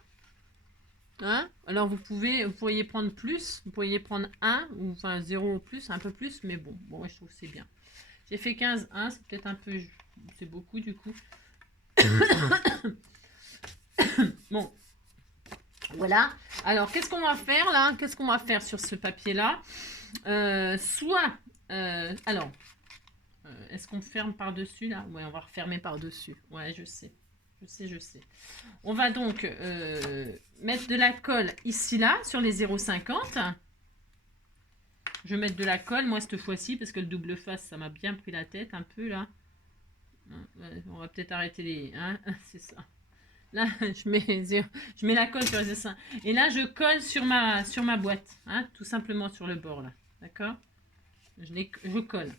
Hein? Alors, vous pourriez prendre plus. Vous pourriez prendre 1, ou enfin 0 ou plus, un peu plus. Mais bon, je trouve que c'est bien. J'ai fait 15, 1. C'est peut-être un peu... C'est beaucoup, du coup. Bon. Voilà. Alors, qu'est-ce qu'on va faire, là? Qu'est-ce qu'on va faire sur ce papier-là? Alors... Est-ce qu'on ferme par-dessus là? Ouais, on va refermer par-dessus. Ouais, je sais. On va donc mettre de la colle ici là sur les 0,50. Je vais mettre de la colle moi cette fois-ci parce que le double face ça m'a bien pris la tête un peu là. On va peut-être arrêter les... Hein, c'est ça. Là, je mets la colle sur les 0,50. Et là, je colle sur ma boîte. Hein, tout simplement sur le bord là. D'accord? Je colle.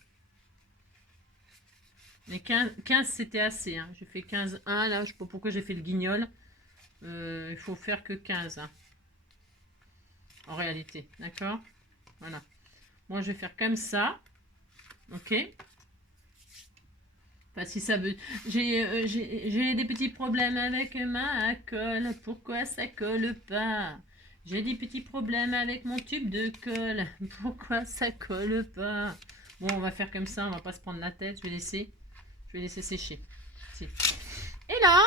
Mais 15 c'était assez. Hein. J'ai fait 15, 1. Là, je ne sais pas pourquoi j'ai fait le guignol. Il faut faire que 15. Hein. En réalité. D'accord? Voilà. Moi, je vais faire comme ça. Ok? Enfin, si ça veut... J'ai des petits problèmes avec ma colle. Pourquoi ça colle pas? J'ai des petits problèmes avec mon tube de colle. Pourquoi ça colle pas? Bon, on va faire comme ça. On va pas se prendre la tête. Je vais laisser sécher. Si. Et là,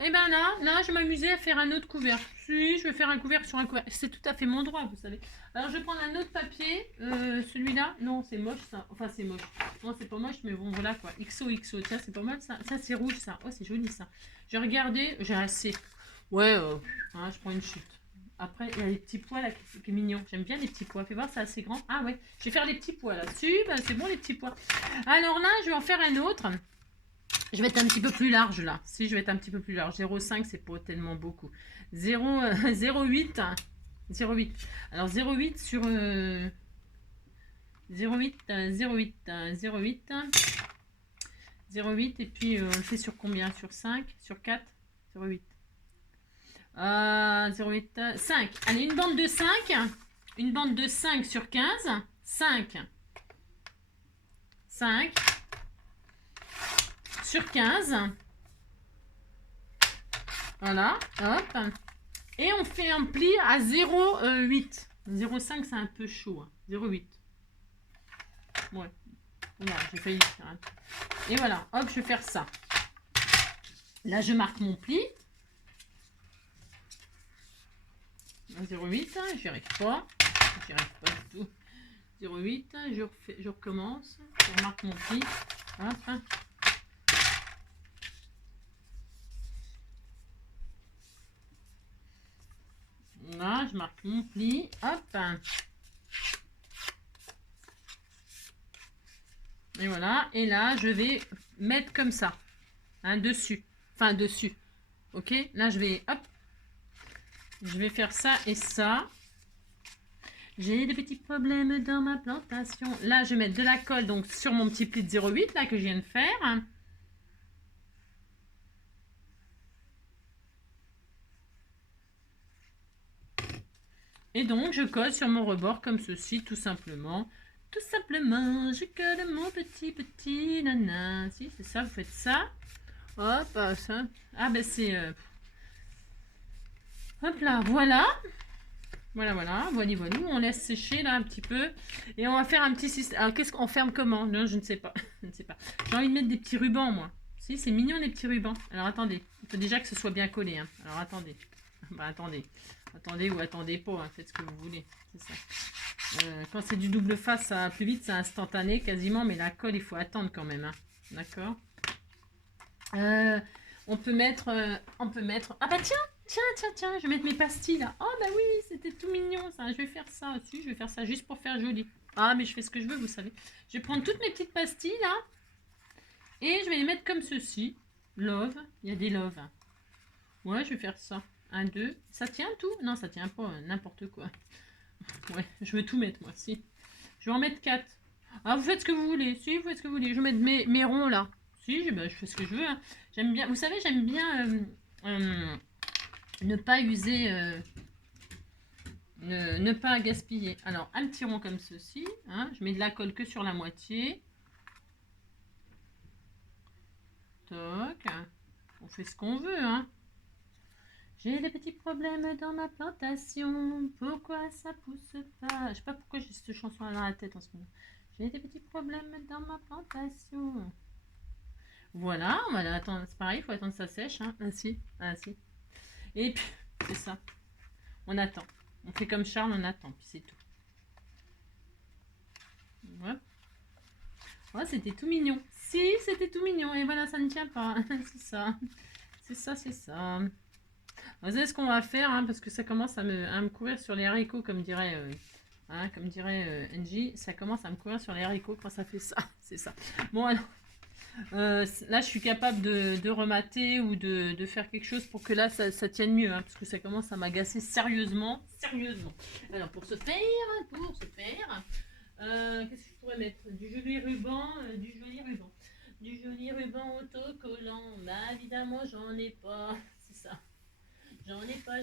là, je m'amusais à faire un autre couvercle. Si, je vais faire un couvercle sur un couvercle. C'est tout à fait mon droit, vous savez. Alors, je vais prendre un autre papier. Celui-là, non, c'est moche, ça. Enfin, c'est moche. Non, c'est pas moche, mais bon, voilà, quoi. XOXO, tiens, c'est pas mal, ça. Ça, c'est rouge, ça. Oh, c'est joli, ça. J'ai regardé, j'ai assez. Ouais, hein, je prends une chute. Après, il y a les petits pois, là, qui est mignon. J'aime bien les petits pois. Fais voir, c'est assez grand. Ah, ouais. Je vais faire les petits pois, là. Si, bah, c'est bon, les petits pois. Alors là, je vais en faire un autre. Je vais être un petit peu plus large là. Si, je vais être un petit peu plus large. 0,5, c'est pas tellement beaucoup. 0,8. 0,8. Alors 0,8 sur... 0,8. 0,8. 0,8. Et puis, on le fait sur combien? Sur 5? Sur 4? 0,8. 0,8. 5. Allez, une bande de 5. Une bande de 5 sur 15. 5. 5. Sur 15. Voilà, hop. Et on fait un pli à 0,8. 0,5 c'est un peu chaud. Hein. 0,8. Ouais. Voilà, j'ai failli faire. Hein. Et voilà, hop, je vais faire ça. Là, je marque mon pli. 0,8, j'y arrive pas. J'y arrive pas du tout. 0,8, je recommence. Je remarque mon pli. Hop. Là, je marque mon pli. Hop. Et voilà. Et là, je vais mettre comme ça. Hein, dessus. Enfin, dessus. Ok. Là, je vais... Hop. Je vais faire ça et ça. J'ai des petits problèmes dans ma plantation. Là, je vais mettre de la colle donc sur mon petit pli de 0,8 là que je viens de faire. Et donc, je colle sur mon rebord comme ceci, tout simplement. Tout simplement, je colle mon petit nana. Si, c'est ça, vous faites ça. Hop, ça. Ah, ben c'est... Hop là, voilà. Voilà, voilà, voilà. On laisse sécher là un petit peu. Et on va faire un petit système. Alors, qu'est-ce qu'on ferme comment? Non, je ne sais pas. Je ne sais pas. J'ai envie de mettre des petits rubans, moi. Si, c'est mignon, les petits rubans. Alors, attendez. Il faut déjà que ce soit bien collé. Hein. Alors, attendez. Bah, attendez. Attendez ou attendez pas. Hein. Faites ce que vous voulez. C'est ça. Quand c'est du double face, ça va plus vite. C'est instantané quasiment. Mais la colle, il faut attendre quand même. Hein. D'accord. On peut mettre... Ah bah tiens, je vais mettre mes pastilles là. Oh bah oui, c'était tout mignon ça. Je vais faire ça aussi, je vais faire ça juste pour faire joli. Ah mais je fais ce que je veux, vous savez. Je vais prendre toutes mes petites pastilles là. Et je vais les mettre comme ceci. Love, il y a des loves. Ouais, je vais faire ça. 1, 2. Ça tient tout? Non, ça tient pas, n'importe quoi. Ouais, je veux tout mettre moi, si. Je vais en mettre 4. Ah, vous faites ce que vous voulez. Si, vous faites ce que vous voulez. Je vais mettre mes ronds là. Si, je fais ce que je veux. Hein. J'aime bien, vous savez, j'aime bien ne pas user, ne pas gaspiller. Alors, un petit rond comme ceci. Hein, je mets de la colle que sur la moitié. Toc. On fait ce qu'on veut. Hein. J'ai des petits problèmes dans ma plantation. Pourquoi ça pousse pas? Je sais pas pourquoi j'ai cette chanson dans la tête en ce moment. J'ai des petits problèmes dans ma plantation. Voilà, on va attendre, c'est pareil, il faut attendre que ça sèche, hein. Ainsi. Et puis, c'est ça. On attend. On fait comme Charles, on attend, puis c'est tout. Voilà. Oh, c'était tout mignon. Si, c'était tout mignon. Et voilà, ça ne tient pas. C'est ça. C'est ça. Vous savez ce qu'on va faire, hein, parce que ça commence à me courir sur les haricots, comme dirait NJ. Ça commence à me courir sur les haricots quand ça fait ça. C'est ça. Bon, alors. Là, je suis capable de remater ou de faire quelque chose pour que là, ça tienne mieux, hein, parce que ça commence à m'agacer sérieusement. Alors, pour ce faire, qu'est-ce que je pourrais mettre? Du joli ruban, du joli ruban autocollant. Bah, évidemment, j'en ai pas, c'est ça. J'en ai pas.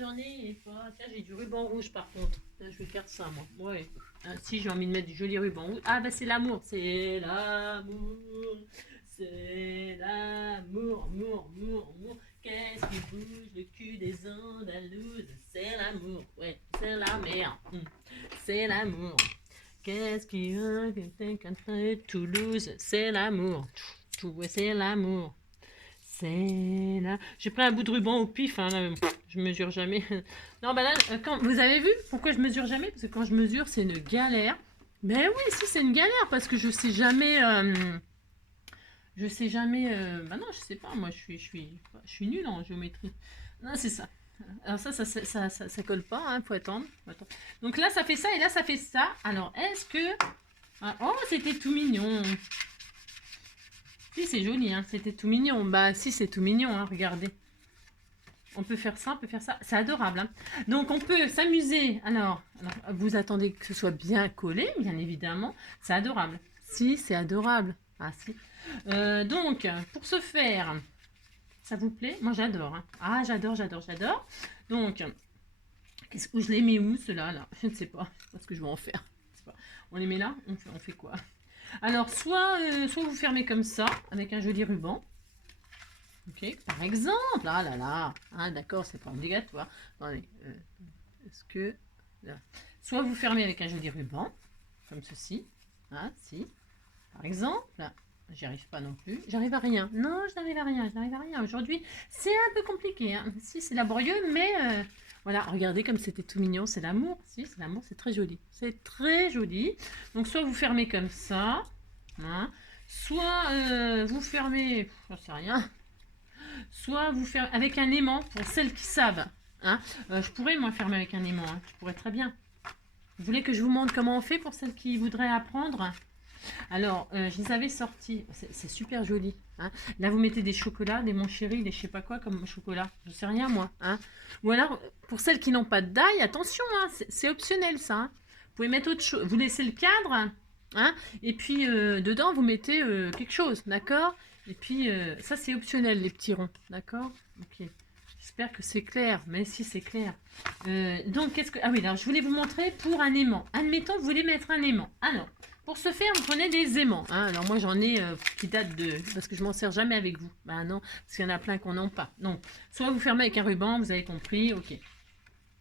Tiens, j'ai du ruban rouge par contre. Là, je vais faire ça, moi. Ouais. Si j'ai envie de mettre du joli ruban rouge. Ah, bah, c'est l'amour. C'est l'amour. Qu'est-ce qui bouge le cul des Andalouses? C'est l'amour, ouais, c'est la mer. C'est l'amour. Qu'est-ce qui a Toulouse? C'est l'amour. C'est l'amour. C'est là. J'ai pris un bout de ruban au pif, hein, là, je mesure jamais. Non, bah là, quand vous avez vu pourquoi je mesure jamais? Parce que quand je mesure, c'est une galère. Mais oui, si, c'est une galère parce que je sais jamais. Bah non, je sais pas. Moi, je suis nulle en géométrie. Non, c'est ça. Alors ça colle pas. Hein, faut attendre. Donc là, ça fait ça et là, ça fait ça. Alors, est-ce que... Ah, oh, c'était tout mignon. Si, c'est joli. Hein, c'était tout mignon. Bah, si, c'est tout mignon. Hein, regardez. On peut faire ça, on peut faire ça. C'est adorable. Hein. Donc, on peut s'amuser. Alors, vous attendez que ce soit bien collé, bien évidemment. C'est adorable. Si, c'est adorable. Ah, si. Donc, pour ce faire, ça vous plaît? Moi, j'adore. Hein. Ah, j'adore. Donc, où je les mets où, ceux-là là? Je ne sais pas. Ce que je vais en faire. On les met là? On fait quoi? Alors, soit vous fermez comme ça, avec un joli ruban. Ok, par exemple. Ah là là. Hein, d'accord, c'est pas obligatoire. Attendez. Est-ce que... Là. Soit vous fermez avec un joli ruban, comme ceci. Hein, si. Par exemple. J'y arrive pas non plus. J'arrive à rien. Non, je n'arrive à rien. Aujourd'hui, c'est un peu compliqué. Hein. Si, c'est laborieux, mais voilà. Regardez comme c'était tout mignon. C'est l'amour. Si, c'est l'amour. C'est très joli. C'est très joli. Donc, soit vous fermez comme ça. Hein, soit vous fermez... J'en sais rien. Soit vous fermez avec un aimant pour celles qui savent. Hein. Je pourrais, moi, fermer avec un aimant. Hein. Je pourrais très bien. Vous voulez que je vous montre comment on fait pour celles qui voudraient apprendre? Alors, je les avais sortis. C'est super joli. Hein. Là, vous mettez des chocolats, des mon chéri, des je sais pas quoi comme chocolat. Je sais rien, moi. Hein. Ou alors, pour celles qui n'ont pas de daille, attention, hein, c'est optionnel, ça. Hein. Vous pouvez mettre autre chose. Vous laissez le cadre. Hein, et puis, dedans, vous mettez quelque chose. D'accord? Et puis, ça, c'est optionnel, les petits ronds. D'accord? Ok. J'espère que c'est clair, mais si c'est clair. Donc, qu'est-ce que... Ah oui, alors je voulais vous montrer pour un aimant. Admettons, vous voulez mettre un aimant. Alors, pour ce faire, vous prenez des aimants. Hein. Alors, moi, j'en ai qui datent de... Parce que je m'en sers jamais avec vous. Ben non, parce qu'il y en a plein qu'on n'en pas. Donc, soit vous fermez avec un ruban, vous avez compris, ok.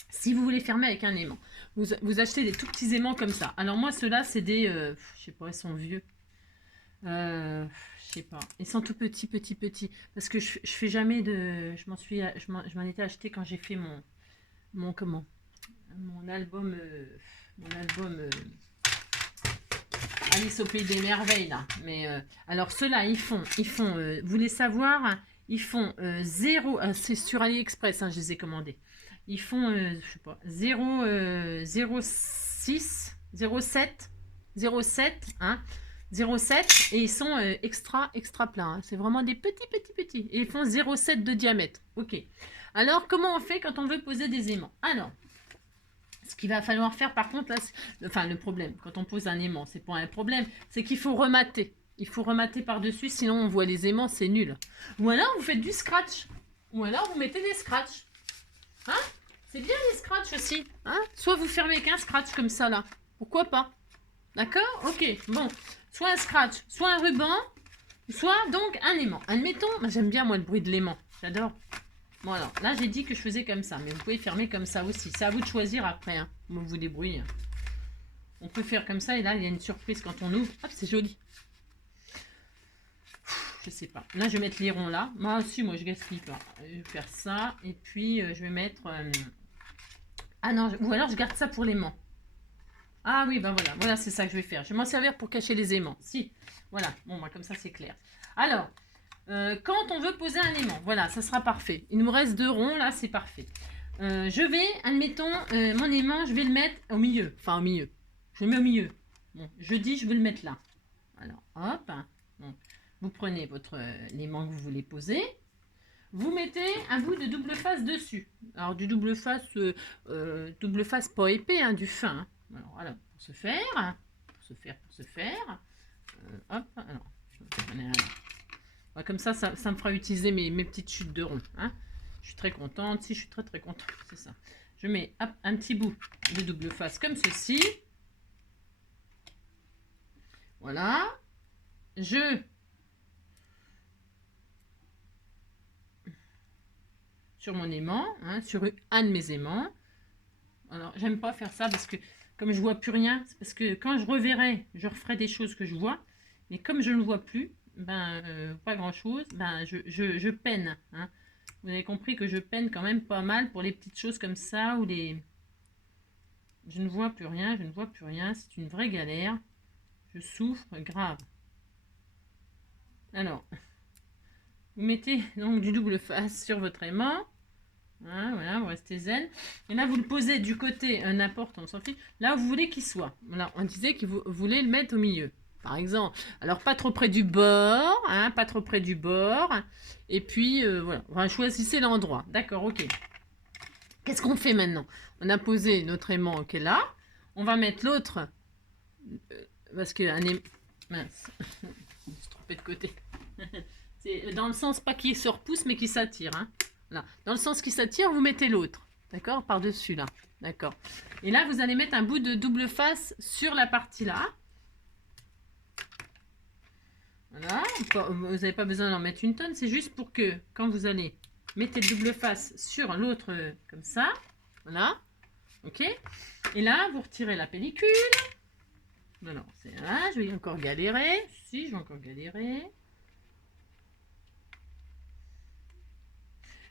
Si vous voulez fermer avec un aimant, vous achetez des tout petits aimants comme ça. Alors, moi, ceux-là, c'est des... je sais pas, ils sont vieux. Je sais pas. Ils sont tout petits, petits, petits. Parce que je fais jamais de... Je m'en étais acheté quand j'ai fait mon comment mon album Alice au pays des merveilles là. Mais alors ceux-là ils font vous voulez savoir, ils font 0, c'est sur AliExpress, hein, je les ai commandés. Ils font je sais pas 0,6 0,7 hein, 0,7 et ils sont extra pleins. Hein. C'est vraiment des petits. Et ils font 0,7 de diamètre. Ok. Alors, comment on fait quand on veut poser des aimants? Alors, ce qu'il va falloir faire par contre, là, enfin le problème, quand on pose un aimant, c'est pas un problème, c'est qu'il faut remater. Il faut remater par-dessus, sinon on voit les aimants, c'est nul. Ou alors vous faites du scratch. Ou alors vous mettez des scratchs. Hein? C'est bien les scratchs aussi. Hein? Soit vous fermez avec un scratch comme ça là. Pourquoi pas? D'accord? Ok, bon. Soit un scratch, soit un ruban, soit donc un aimant. Admettons, j'aime bien moi le bruit de l'aimant. J'adore. Bon alors, là j'ai dit que je faisais comme ça, mais vous pouvez fermer comme ça aussi. C'est à vous de choisir après, hein. Vous vous débrouillez. On peut faire comme ça et là il y a une surprise quand on ouvre. Hop, c'est joli. Je sais pas. Là je vais mettre les ronds là. Moi aussi, moi je gaspille pas. Je vais faire ça et puis je vais mettre... Ah non, ou alors je garde ça pour l'aimant. Ah oui, ben voilà, c'est ça que je vais faire. Je vais m'en servir pour cacher les aimants. Si, voilà, bon, moi, comme ça, c'est clair. Alors, quand on veut poser un aimant, voilà, ça sera parfait. Il nous reste 2 ronds, là, c'est parfait. Je vais, admettons, mon aimant, je vais le mettre au milieu. Enfin, au milieu. Je le mets au milieu. Bon, je dis, je vais le mettre là. Alors, hop. Bon, vous prenez votre aimant que vous voulez poser. Vous mettez un bout de double face dessus. Alors, du double face pas épais, hein, du fin, hein. Alors, voilà, pour se faire, hop, alors, comme ça me fera utiliser mes petites chutes de rond, hein. Je suis très contente, si je suis très contente, c'est ça. Je mets hop, un petit bout de double face comme ceci, voilà, sur mon aimant, hein, sur un de mes aimants. Alors, j'aime pas faire ça parce que comme je vois plus rien, c'est parce que quand je reverrai, je referai des choses que je vois. Mais comme je ne vois plus, ben, pas grand chose, ben, je peine. Hein. Vous avez compris que je peine quand même pas mal pour les petites choses comme ça ou les... Je ne vois plus rien, c'est une vraie galère. Je souffre grave. Alors, vous mettez donc du double face sur votre aimant. Hein, voilà, vous restez zen. Et là, vous le posez du côté, n'importe, on s'en fiche, là où vous voulez qu'il soit. Voilà, on disait que vous voulez le mettre au milieu, par exemple. Alors, pas trop près du bord, hein, pas trop près du bord. Et puis, voilà, choisissez l'endroit. D'accord, ok. Qu'est-ce qu'on fait maintenant? On a posé notre aimant qui est là. On va mettre l'autre, parce que un aimant... Mince, je me suis trompée de côté. C'est dans le sens, pas qu'il se repousse, mais qu'il s'attire, hein. Là. Dans le sens qui s'attire, vous mettez l'autre. D'accord? Par-dessus, là. D'accord. Et là, vous allez mettre un bout de double face sur la partie là. Voilà. Vous n'avez pas besoin d'en mettre une tonne. C'est juste pour que, quand vous allez mettre le double face sur l'autre, comme ça. Voilà. Ok? Et là, vous retirez la pellicule. Alors, c'est là. Je vais encore galérer. Si, je vais encore galérer.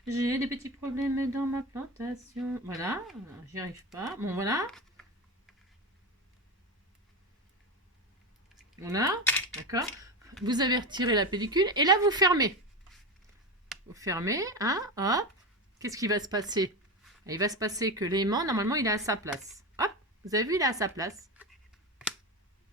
J'ai des petits problèmes dans ma plantation. Voilà, j'y arrive pas. Bon, voilà. Voilà, d'accord. Vous avez retiré la pellicule et là, vous fermez. Vous fermez, hein, hop. Qu'est-ce qui va se passer? Il va se passer que l'aimant, normalement, il est à sa place. Hop, vous avez vu, il est à sa place.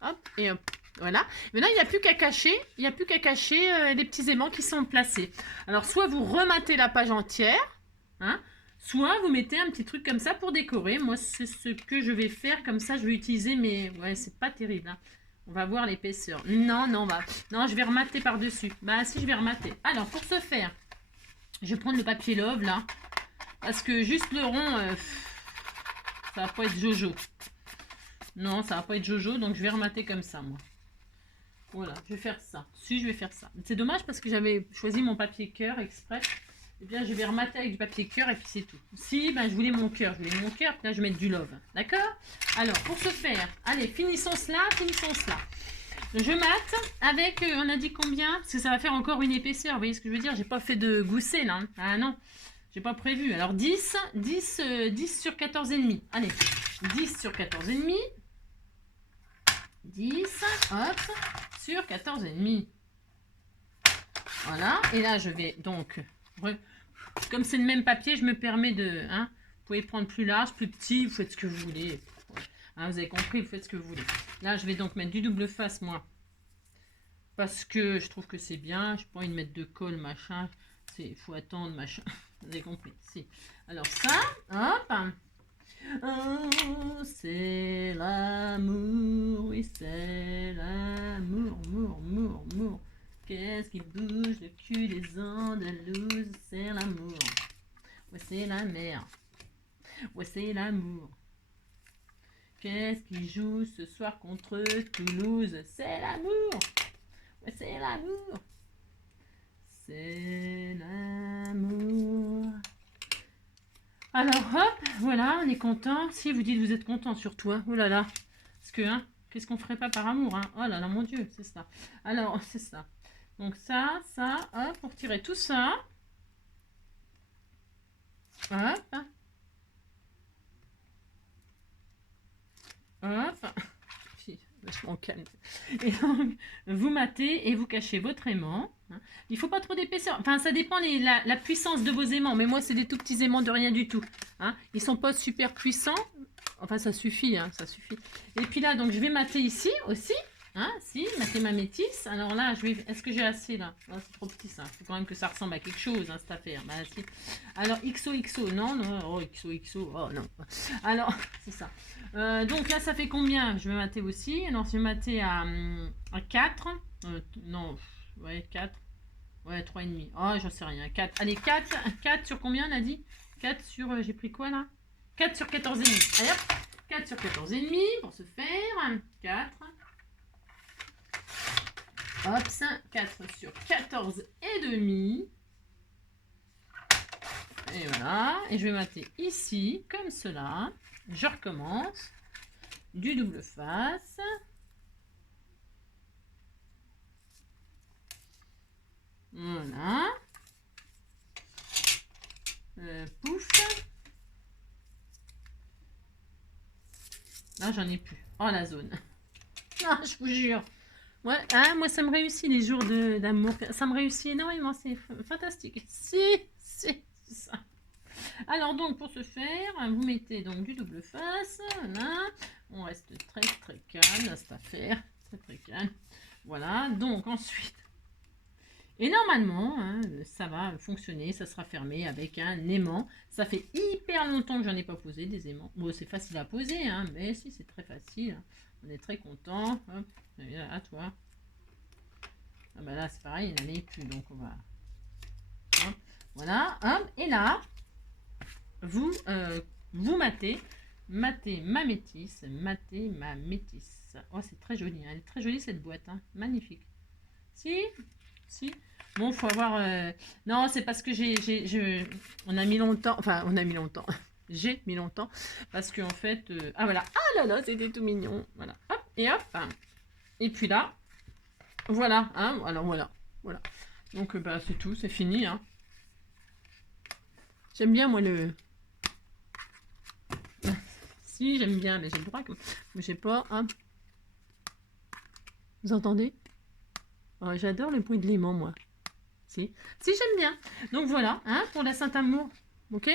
Hop, et hop. Voilà. Maintenant, il n'y a plus qu'à cacher, les petits aimants qui sont placés. Alors, soit vous rematez la page entière, hein, soit vous mettez un petit truc comme ça pour décorer. Moi, c'est ce que je vais faire. Comme ça, je vais utiliser, mais ouais, c'est pas terrible. Hein. On va voir l'épaisseur. Non, je vais remater par-dessus. Bah, si, je vais remater. Alors, pour ce faire, je vais prendre le papier love, là. Parce que juste le rond, ça va pas être Jojo. Non, ça va pas être Jojo, donc je vais remater comme ça, moi. Voilà, je vais faire ça. Si, je vais faire ça. C'est dommage parce que j'avais choisi mon papier cœur exprès. Eh bien, je vais remater avec du papier cœur et puis c'est tout. Si, ben, je voulais mon cœur. Je voulais mon cœur, puis là, je vais mettre du love. D'accord? Alors, pour ce faire, allez, finissons cela, finissons cela. Je mate avec, on a dit combien? Parce que ça va faire encore une épaisseur. Vous voyez ce que je veux dire? J'ai pas fait de gousset, là. Hein. Ah non, j'ai pas prévu. Alors, 10 sur 14,5. Allez, 10 sur 14,5. 10, hop, sur 14,5. Voilà, et là je vais donc, comme c'est le même papier, je me permets de, hein, vous pouvez prendre plus large, plus petit, vous faites ce que vous voulez. Hein, vous avez compris, vous faites ce que vous voulez. Là je vais donc mettre du double face, moi, parce que je trouve que c'est bien, je n'ai pas envie de mettre de colle, machin, il faut attendre, machin, vous avez compris, si. Alors ça, hop. Oh, c'est l'amour, oui, c'est l'amour, amour. Qu'est-ce qui bouge le cul des Andalouses? C'est l'amour. Ouais, c'est la mer. Ouais, c'est l'amour. Qu'est-ce qui joue ce soir contre Toulouse? C'est l'amour. Ouais, c'est l'amour. C'est l'amour. Alors, hop, voilà, on est content. Si vous dites vous êtes content surtout, hein. Oh là là. Parce que, hein, qu'est-ce qu'on ferait pas par amour, hein. Oh là là, mon Dieu, c'est ça. Alors, c'est ça. Donc ça, hop, pour tirer tout ça. Hop. Hop. Vachement calme. Et donc, vous matez et vous cachez votre aimant. Il ne faut pas trop d'épaisseur. Enfin, ça dépend la puissance de vos aimants. Mais moi, c'est des tout petits aimants de rien du tout. Hein. Ils ne sont pas super puissants. Enfin, ça suffit. Hein, ça suffit. Et puis là, donc, je vais mater ici aussi. Hein, si, mater ma métisse. Alors là, je vais. Est-ce que j'ai assez là? C'est trop petit ça. Il faut quand même que ça ressemble à quelque chose, hein, cette affaire. Bah, si. Alors, XOXO, non, non. Oh, XOXO, oh non. Alors, c'est ça. Donc là, ça fait combien? Je vais mater aussi. Alors, je vais mater à 4. Non, ouais, 4. Ouais, 3,5. Oh, j'en sais rien. 4. Allez, 4 sur combien on a dit? 4 sur. J'ai pris quoi là? 4 sur 14,5. Allez hop. 4 sur 14,5 pour se faire. 4. Hop, 4 sur 14,5. Et voilà. Et je vais mater ici, comme cela. Je recommence. Du double face. Voilà. Pouf. Là, j'en ai plus. Oh, la zone. Non, je vous jure. Ouais, hein, moi, ça me réussit les jours d'amour. Ça me réussit énormément. C'est fantastique. C'est ça. Alors, donc, pour ce faire, vous mettez donc du double face. Voilà. On reste très, très calme à cette affaire. Très, très calme. Voilà. Donc, ensuite. Et normalement, hein, ça va fonctionner. Ça sera fermé avec un aimant. Ça fait hyper longtemps que j'en ai pas posé des aimants. Bon, c'est facile à poser, hein, mais si, c'est très facile. On est très content. Hop. À toi. Ah bah là, c'est pareil, il n'en est plus. Donc, on va. Hop. Voilà. Hop. Et là, vous matez ma métisse. Matez ma métisse. Oh, c'est très joli. Hein. Elle est très jolie, cette boîte. Hein. Magnifique. Si. Bon, faut avoir. Non, c'est parce que on a mis longtemps. Enfin, on a mis longtemps. J'ai mis longtemps. Parce qu'en fait. Ah, voilà. Ah là là, c'était tout mignon. Voilà. Hop. Et hop. Et puis là. Voilà. Hein. Alors, voilà. Donc, bah, c'est tout. C'est fini. Hein. J'aime bien, moi, le. Si, j'aime bien. Mais j'ai le droit. Mais j'ai pas. Hein. Vous entendez? Oh, j'adore le bruit de l'aimant, moi. Si, j'aime bien. Donc voilà, hein, pour la Saint-Amour. Ok?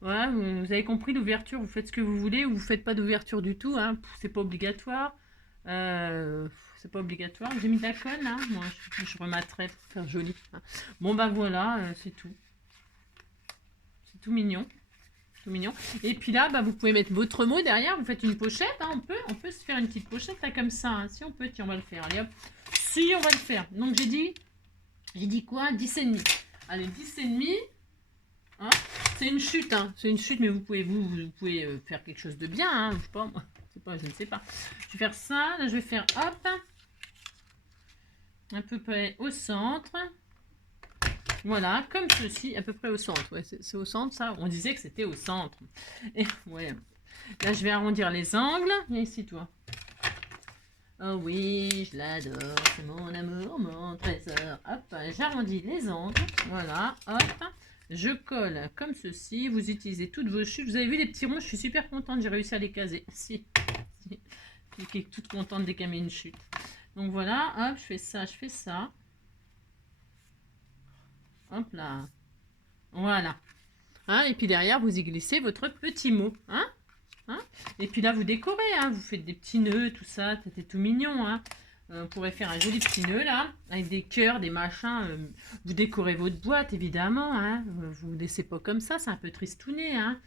Voilà, vous avez compris l'ouverture. Vous faites ce que vous voulez ou vous faites pas d'ouverture du tout. Hein, c'est pas obligatoire. C'est pas obligatoire. J'ai mis de la colle, là. Moi, je rematerai pour faire joli. Hein. Bon, bah voilà, c'est tout. C'est tout mignon. Tout mignon. Et puis là, bah, vous pouvez mettre votre mot derrière. Vous faites une pochette. Hein, on peut se faire une petite pochette là comme ça. Hein. Si on peut, tiens, on va le faire. Allez hop. Si, on va le faire. Donc, j'ai dit quoi? 10,5. Allez, 10,5. Hein. c'est une chute, hein. C'est une chute, mais vous pouvez, vous pouvez faire quelque chose de bien, hein. Je sais pas, moi. Je ne sais pas. Je vais faire ça. Là, je vais faire, hop, à peu près au centre. Voilà, comme ceci, à peu près au centre. Ouais, c'est au centre, ça. On disait que c'était au centre. Et ouais. Là, je vais arrondir les angles. Viens ici, toi. Oh oui, je l'adore. C'est mon amour, mon trésor. Hop, j'arrondis les angles. Voilà, hop. Je colle comme ceci. Vous utilisez toutes vos chutes. Vous avez vu les petits ronds? Je suis super contente. J'ai réussi à les caser. Si. Je suis toute contente dès qu'elle met une chute. Donc voilà, hop, je fais ça, je fais ça. Hop là. Voilà. Hein, et puis derrière, vous y glissez votre petit mot. Hein, hein, et puis là, vous décorez. Hein, vous faites des petits nœuds, tout ça. C'était tout mignon. Hein. On pourrait faire un joli petit nœud là, avec des cœurs, des machins. Vous décorez votre boîte, évidemment. Hein. Vous ne laissez pas comme ça, c'est un peu tristouné. Hein.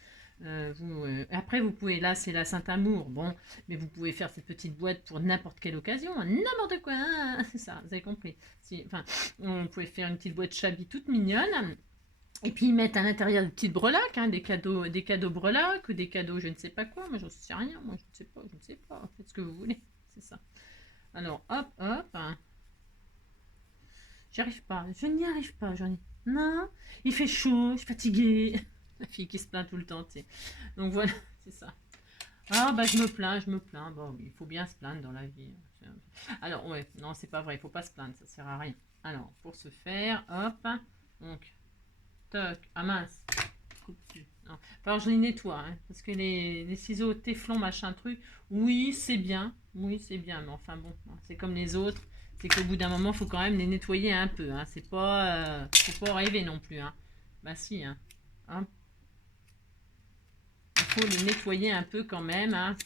Après, vous pouvez, là, c'est la Saint-Amour. Bon, mais vous pouvez faire cette petite boîte pour n'importe quelle occasion. Hein, n'importe quoi. Hein, c'est ça, vous avez compris. Si, enfin, on pouvait faire une petite boîte Chabi toute mignonne. Et puis mettre à l'intérieur des petites breloques, hein, des cadeaux breloques ou des cadeaux je ne sais pas quoi. Moi, j'en sais rien. Moi, je ne sais pas. Faites ce que vous voulez. C'est ça. Alors, hop, hop. Hein. J'y arrive pas. Je n'y arrive pas, j'en ai. Non, il fait chaud, je suis fatiguée. La fille qui se plaint tout le temps, tu sais. Donc voilà, c'est ça. Ah, bah je me plains, je me plains. Bon, il faut bien se plaindre dans la vie. Alors, ouais, non, c'est pas vrai, il faut pas se plaindre, ça sert à rien. Alors, pour ce faire, hop. Donc, toc, ah mince. Non. Alors, je les nettoie, hein, parce que les ciseaux téflon, machin truc, oui, c'est bien. Oui, c'est bien, mais enfin bon, c'est comme les autres. C'est qu'au bout d'un moment, il faut quand même les nettoyer un peu. Hein. C'est pas, faut pas rêver non plus. Hein. Bah si, hein. Hein. Il faut les nettoyer un peu quand même. Hein.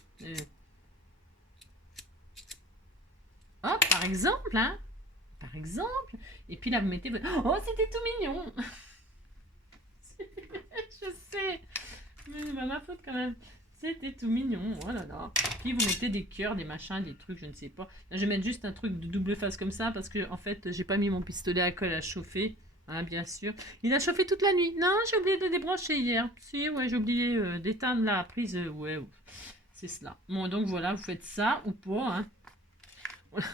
Hop, par exemple. Hein. Par exemple. Et puis là, vous mettez votre... Oh, c'était tout mignon. Je sais. Mais c'est pas ma faute quand même. C'était tout mignon. Oh là là. Puis vous mettez des cœurs, des machins, des trucs, je ne sais pas. Là, je vais mettre juste un truc de double face comme ça parce que en fait, j'ai pas mis mon pistolet à colle à chauffer. Hein, bien sûr. Il a chauffé toute la nuit. Non, j'ai oublié de débrancher hier. Si, ouais, j'ai oublié d'éteindre la prise. Ouais, c'est cela. Bon, donc voilà, vous faites ça ou pas. Hein. Voilà.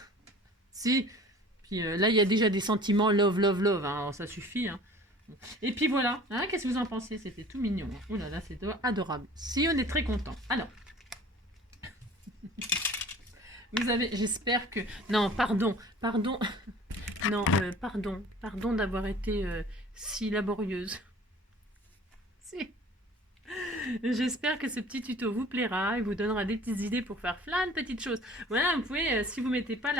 Si. Puis là, il y a déjà des sentiments love, love, love. Hein, alors, ça suffit. Hein. Et puis voilà, hein, qu'est-ce que vous en pensez? C'était tout mignon. Hein. Oh là là, c'était adorable. Si, on est très content. Alors, vous avez, j'espère que... Non, pardon. Non, pardon d'avoir été si laborieuse. Si. J'espère que ce petit tuto vous plaira et vous donnera des petites idées pour faire plein de petites choses. Voilà, vous pouvez, si vous mettez pas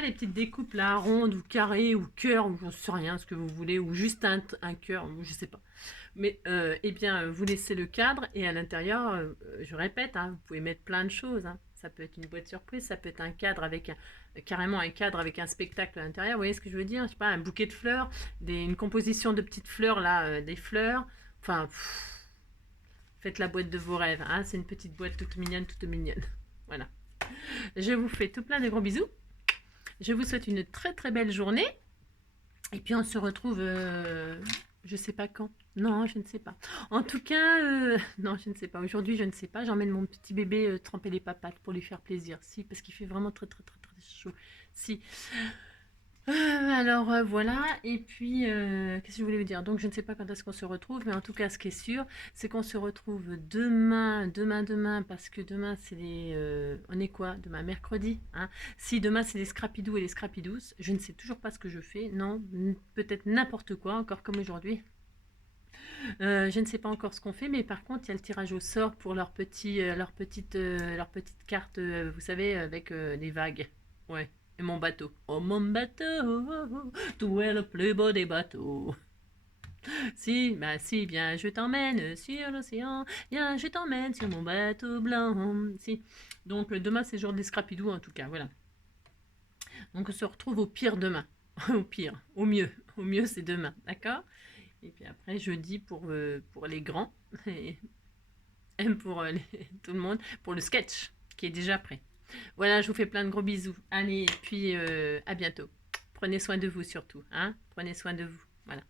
les petites découpes là, rondes ou carrées ou cœur ou j'en sais rien, ce que vous voulez, ou juste un cœur, je sais pas. Mais eh bien, vous laissez le cadre et à l'intérieur, je répète, hein, vous pouvez mettre plein de choses. Hein. Ça peut être une boîte surprise, ça peut être un cadre avec carrément un cadre avec un spectacle à l'intérieur. Vous voyez ce que je veux dire? Je sais pas, un bouquet de fleurs, une composition de petites fleurs là, des fleurs. Enfin. Faites la boîte de vos rêves. Hein, c'est une petite boîte toute mignonne, toute mignonne. Voilà. Je vous fais tout plein de gros bisous. Je vous souhaite une très très belle journée. Et puis on se retrouve, je sais pas quand. Non, je ne sais pas. En tout cas, non, je ne sais pas. Aujourd'hui, je ne sais pas. J'emmène mon petit bébé tremper les papates pour lui faire plaisir. Si, parce qu'il fait vraiment très très très très chaud. Si. Alors voilà, et puis qu'est-ce que je voulais vous dire? Donc je ne sais pas quand est-ce qu'on se retrouve, mais en tout cas ce qui est sûr, c'est qu'on se retrouve demain, parce que demain c'est les... on est quoi? Demain mercredi, hein? Si demain c'est les Scrapidous et les Scrapidous, je ne sais toujours pas ce que je fais, non, peut-être n'importe quoi, encore comme aujourd'hui. Je ne sais pas encore ce qu'on fait, mais par contre il y a le tirage au sort pour leur petite carte, vous savez, avec les vagues. Ouais. Et mon bateau. Oh mon bateau, tu es le plus beau des bateaux. Si, bah si, viens, je t'emmène sur l'océan. Viens, je t'emmène sur mon bateau blanc. Si. Donc demain c'est jour des Scrapidous en tout cas, voilà. Donc on se retrouve au pire demain. Au pire, au mieux c'est demain, d'accord? Et puis après jeudi pour les grands et pour tout le monde, pour le sketch qui est déjà prêt. Voilà, je vous fais plein de gros bisous. Allez, et puis à bientôt. Prenez soin de vous surtout. Hein? Prenez soin de vous. Voilà.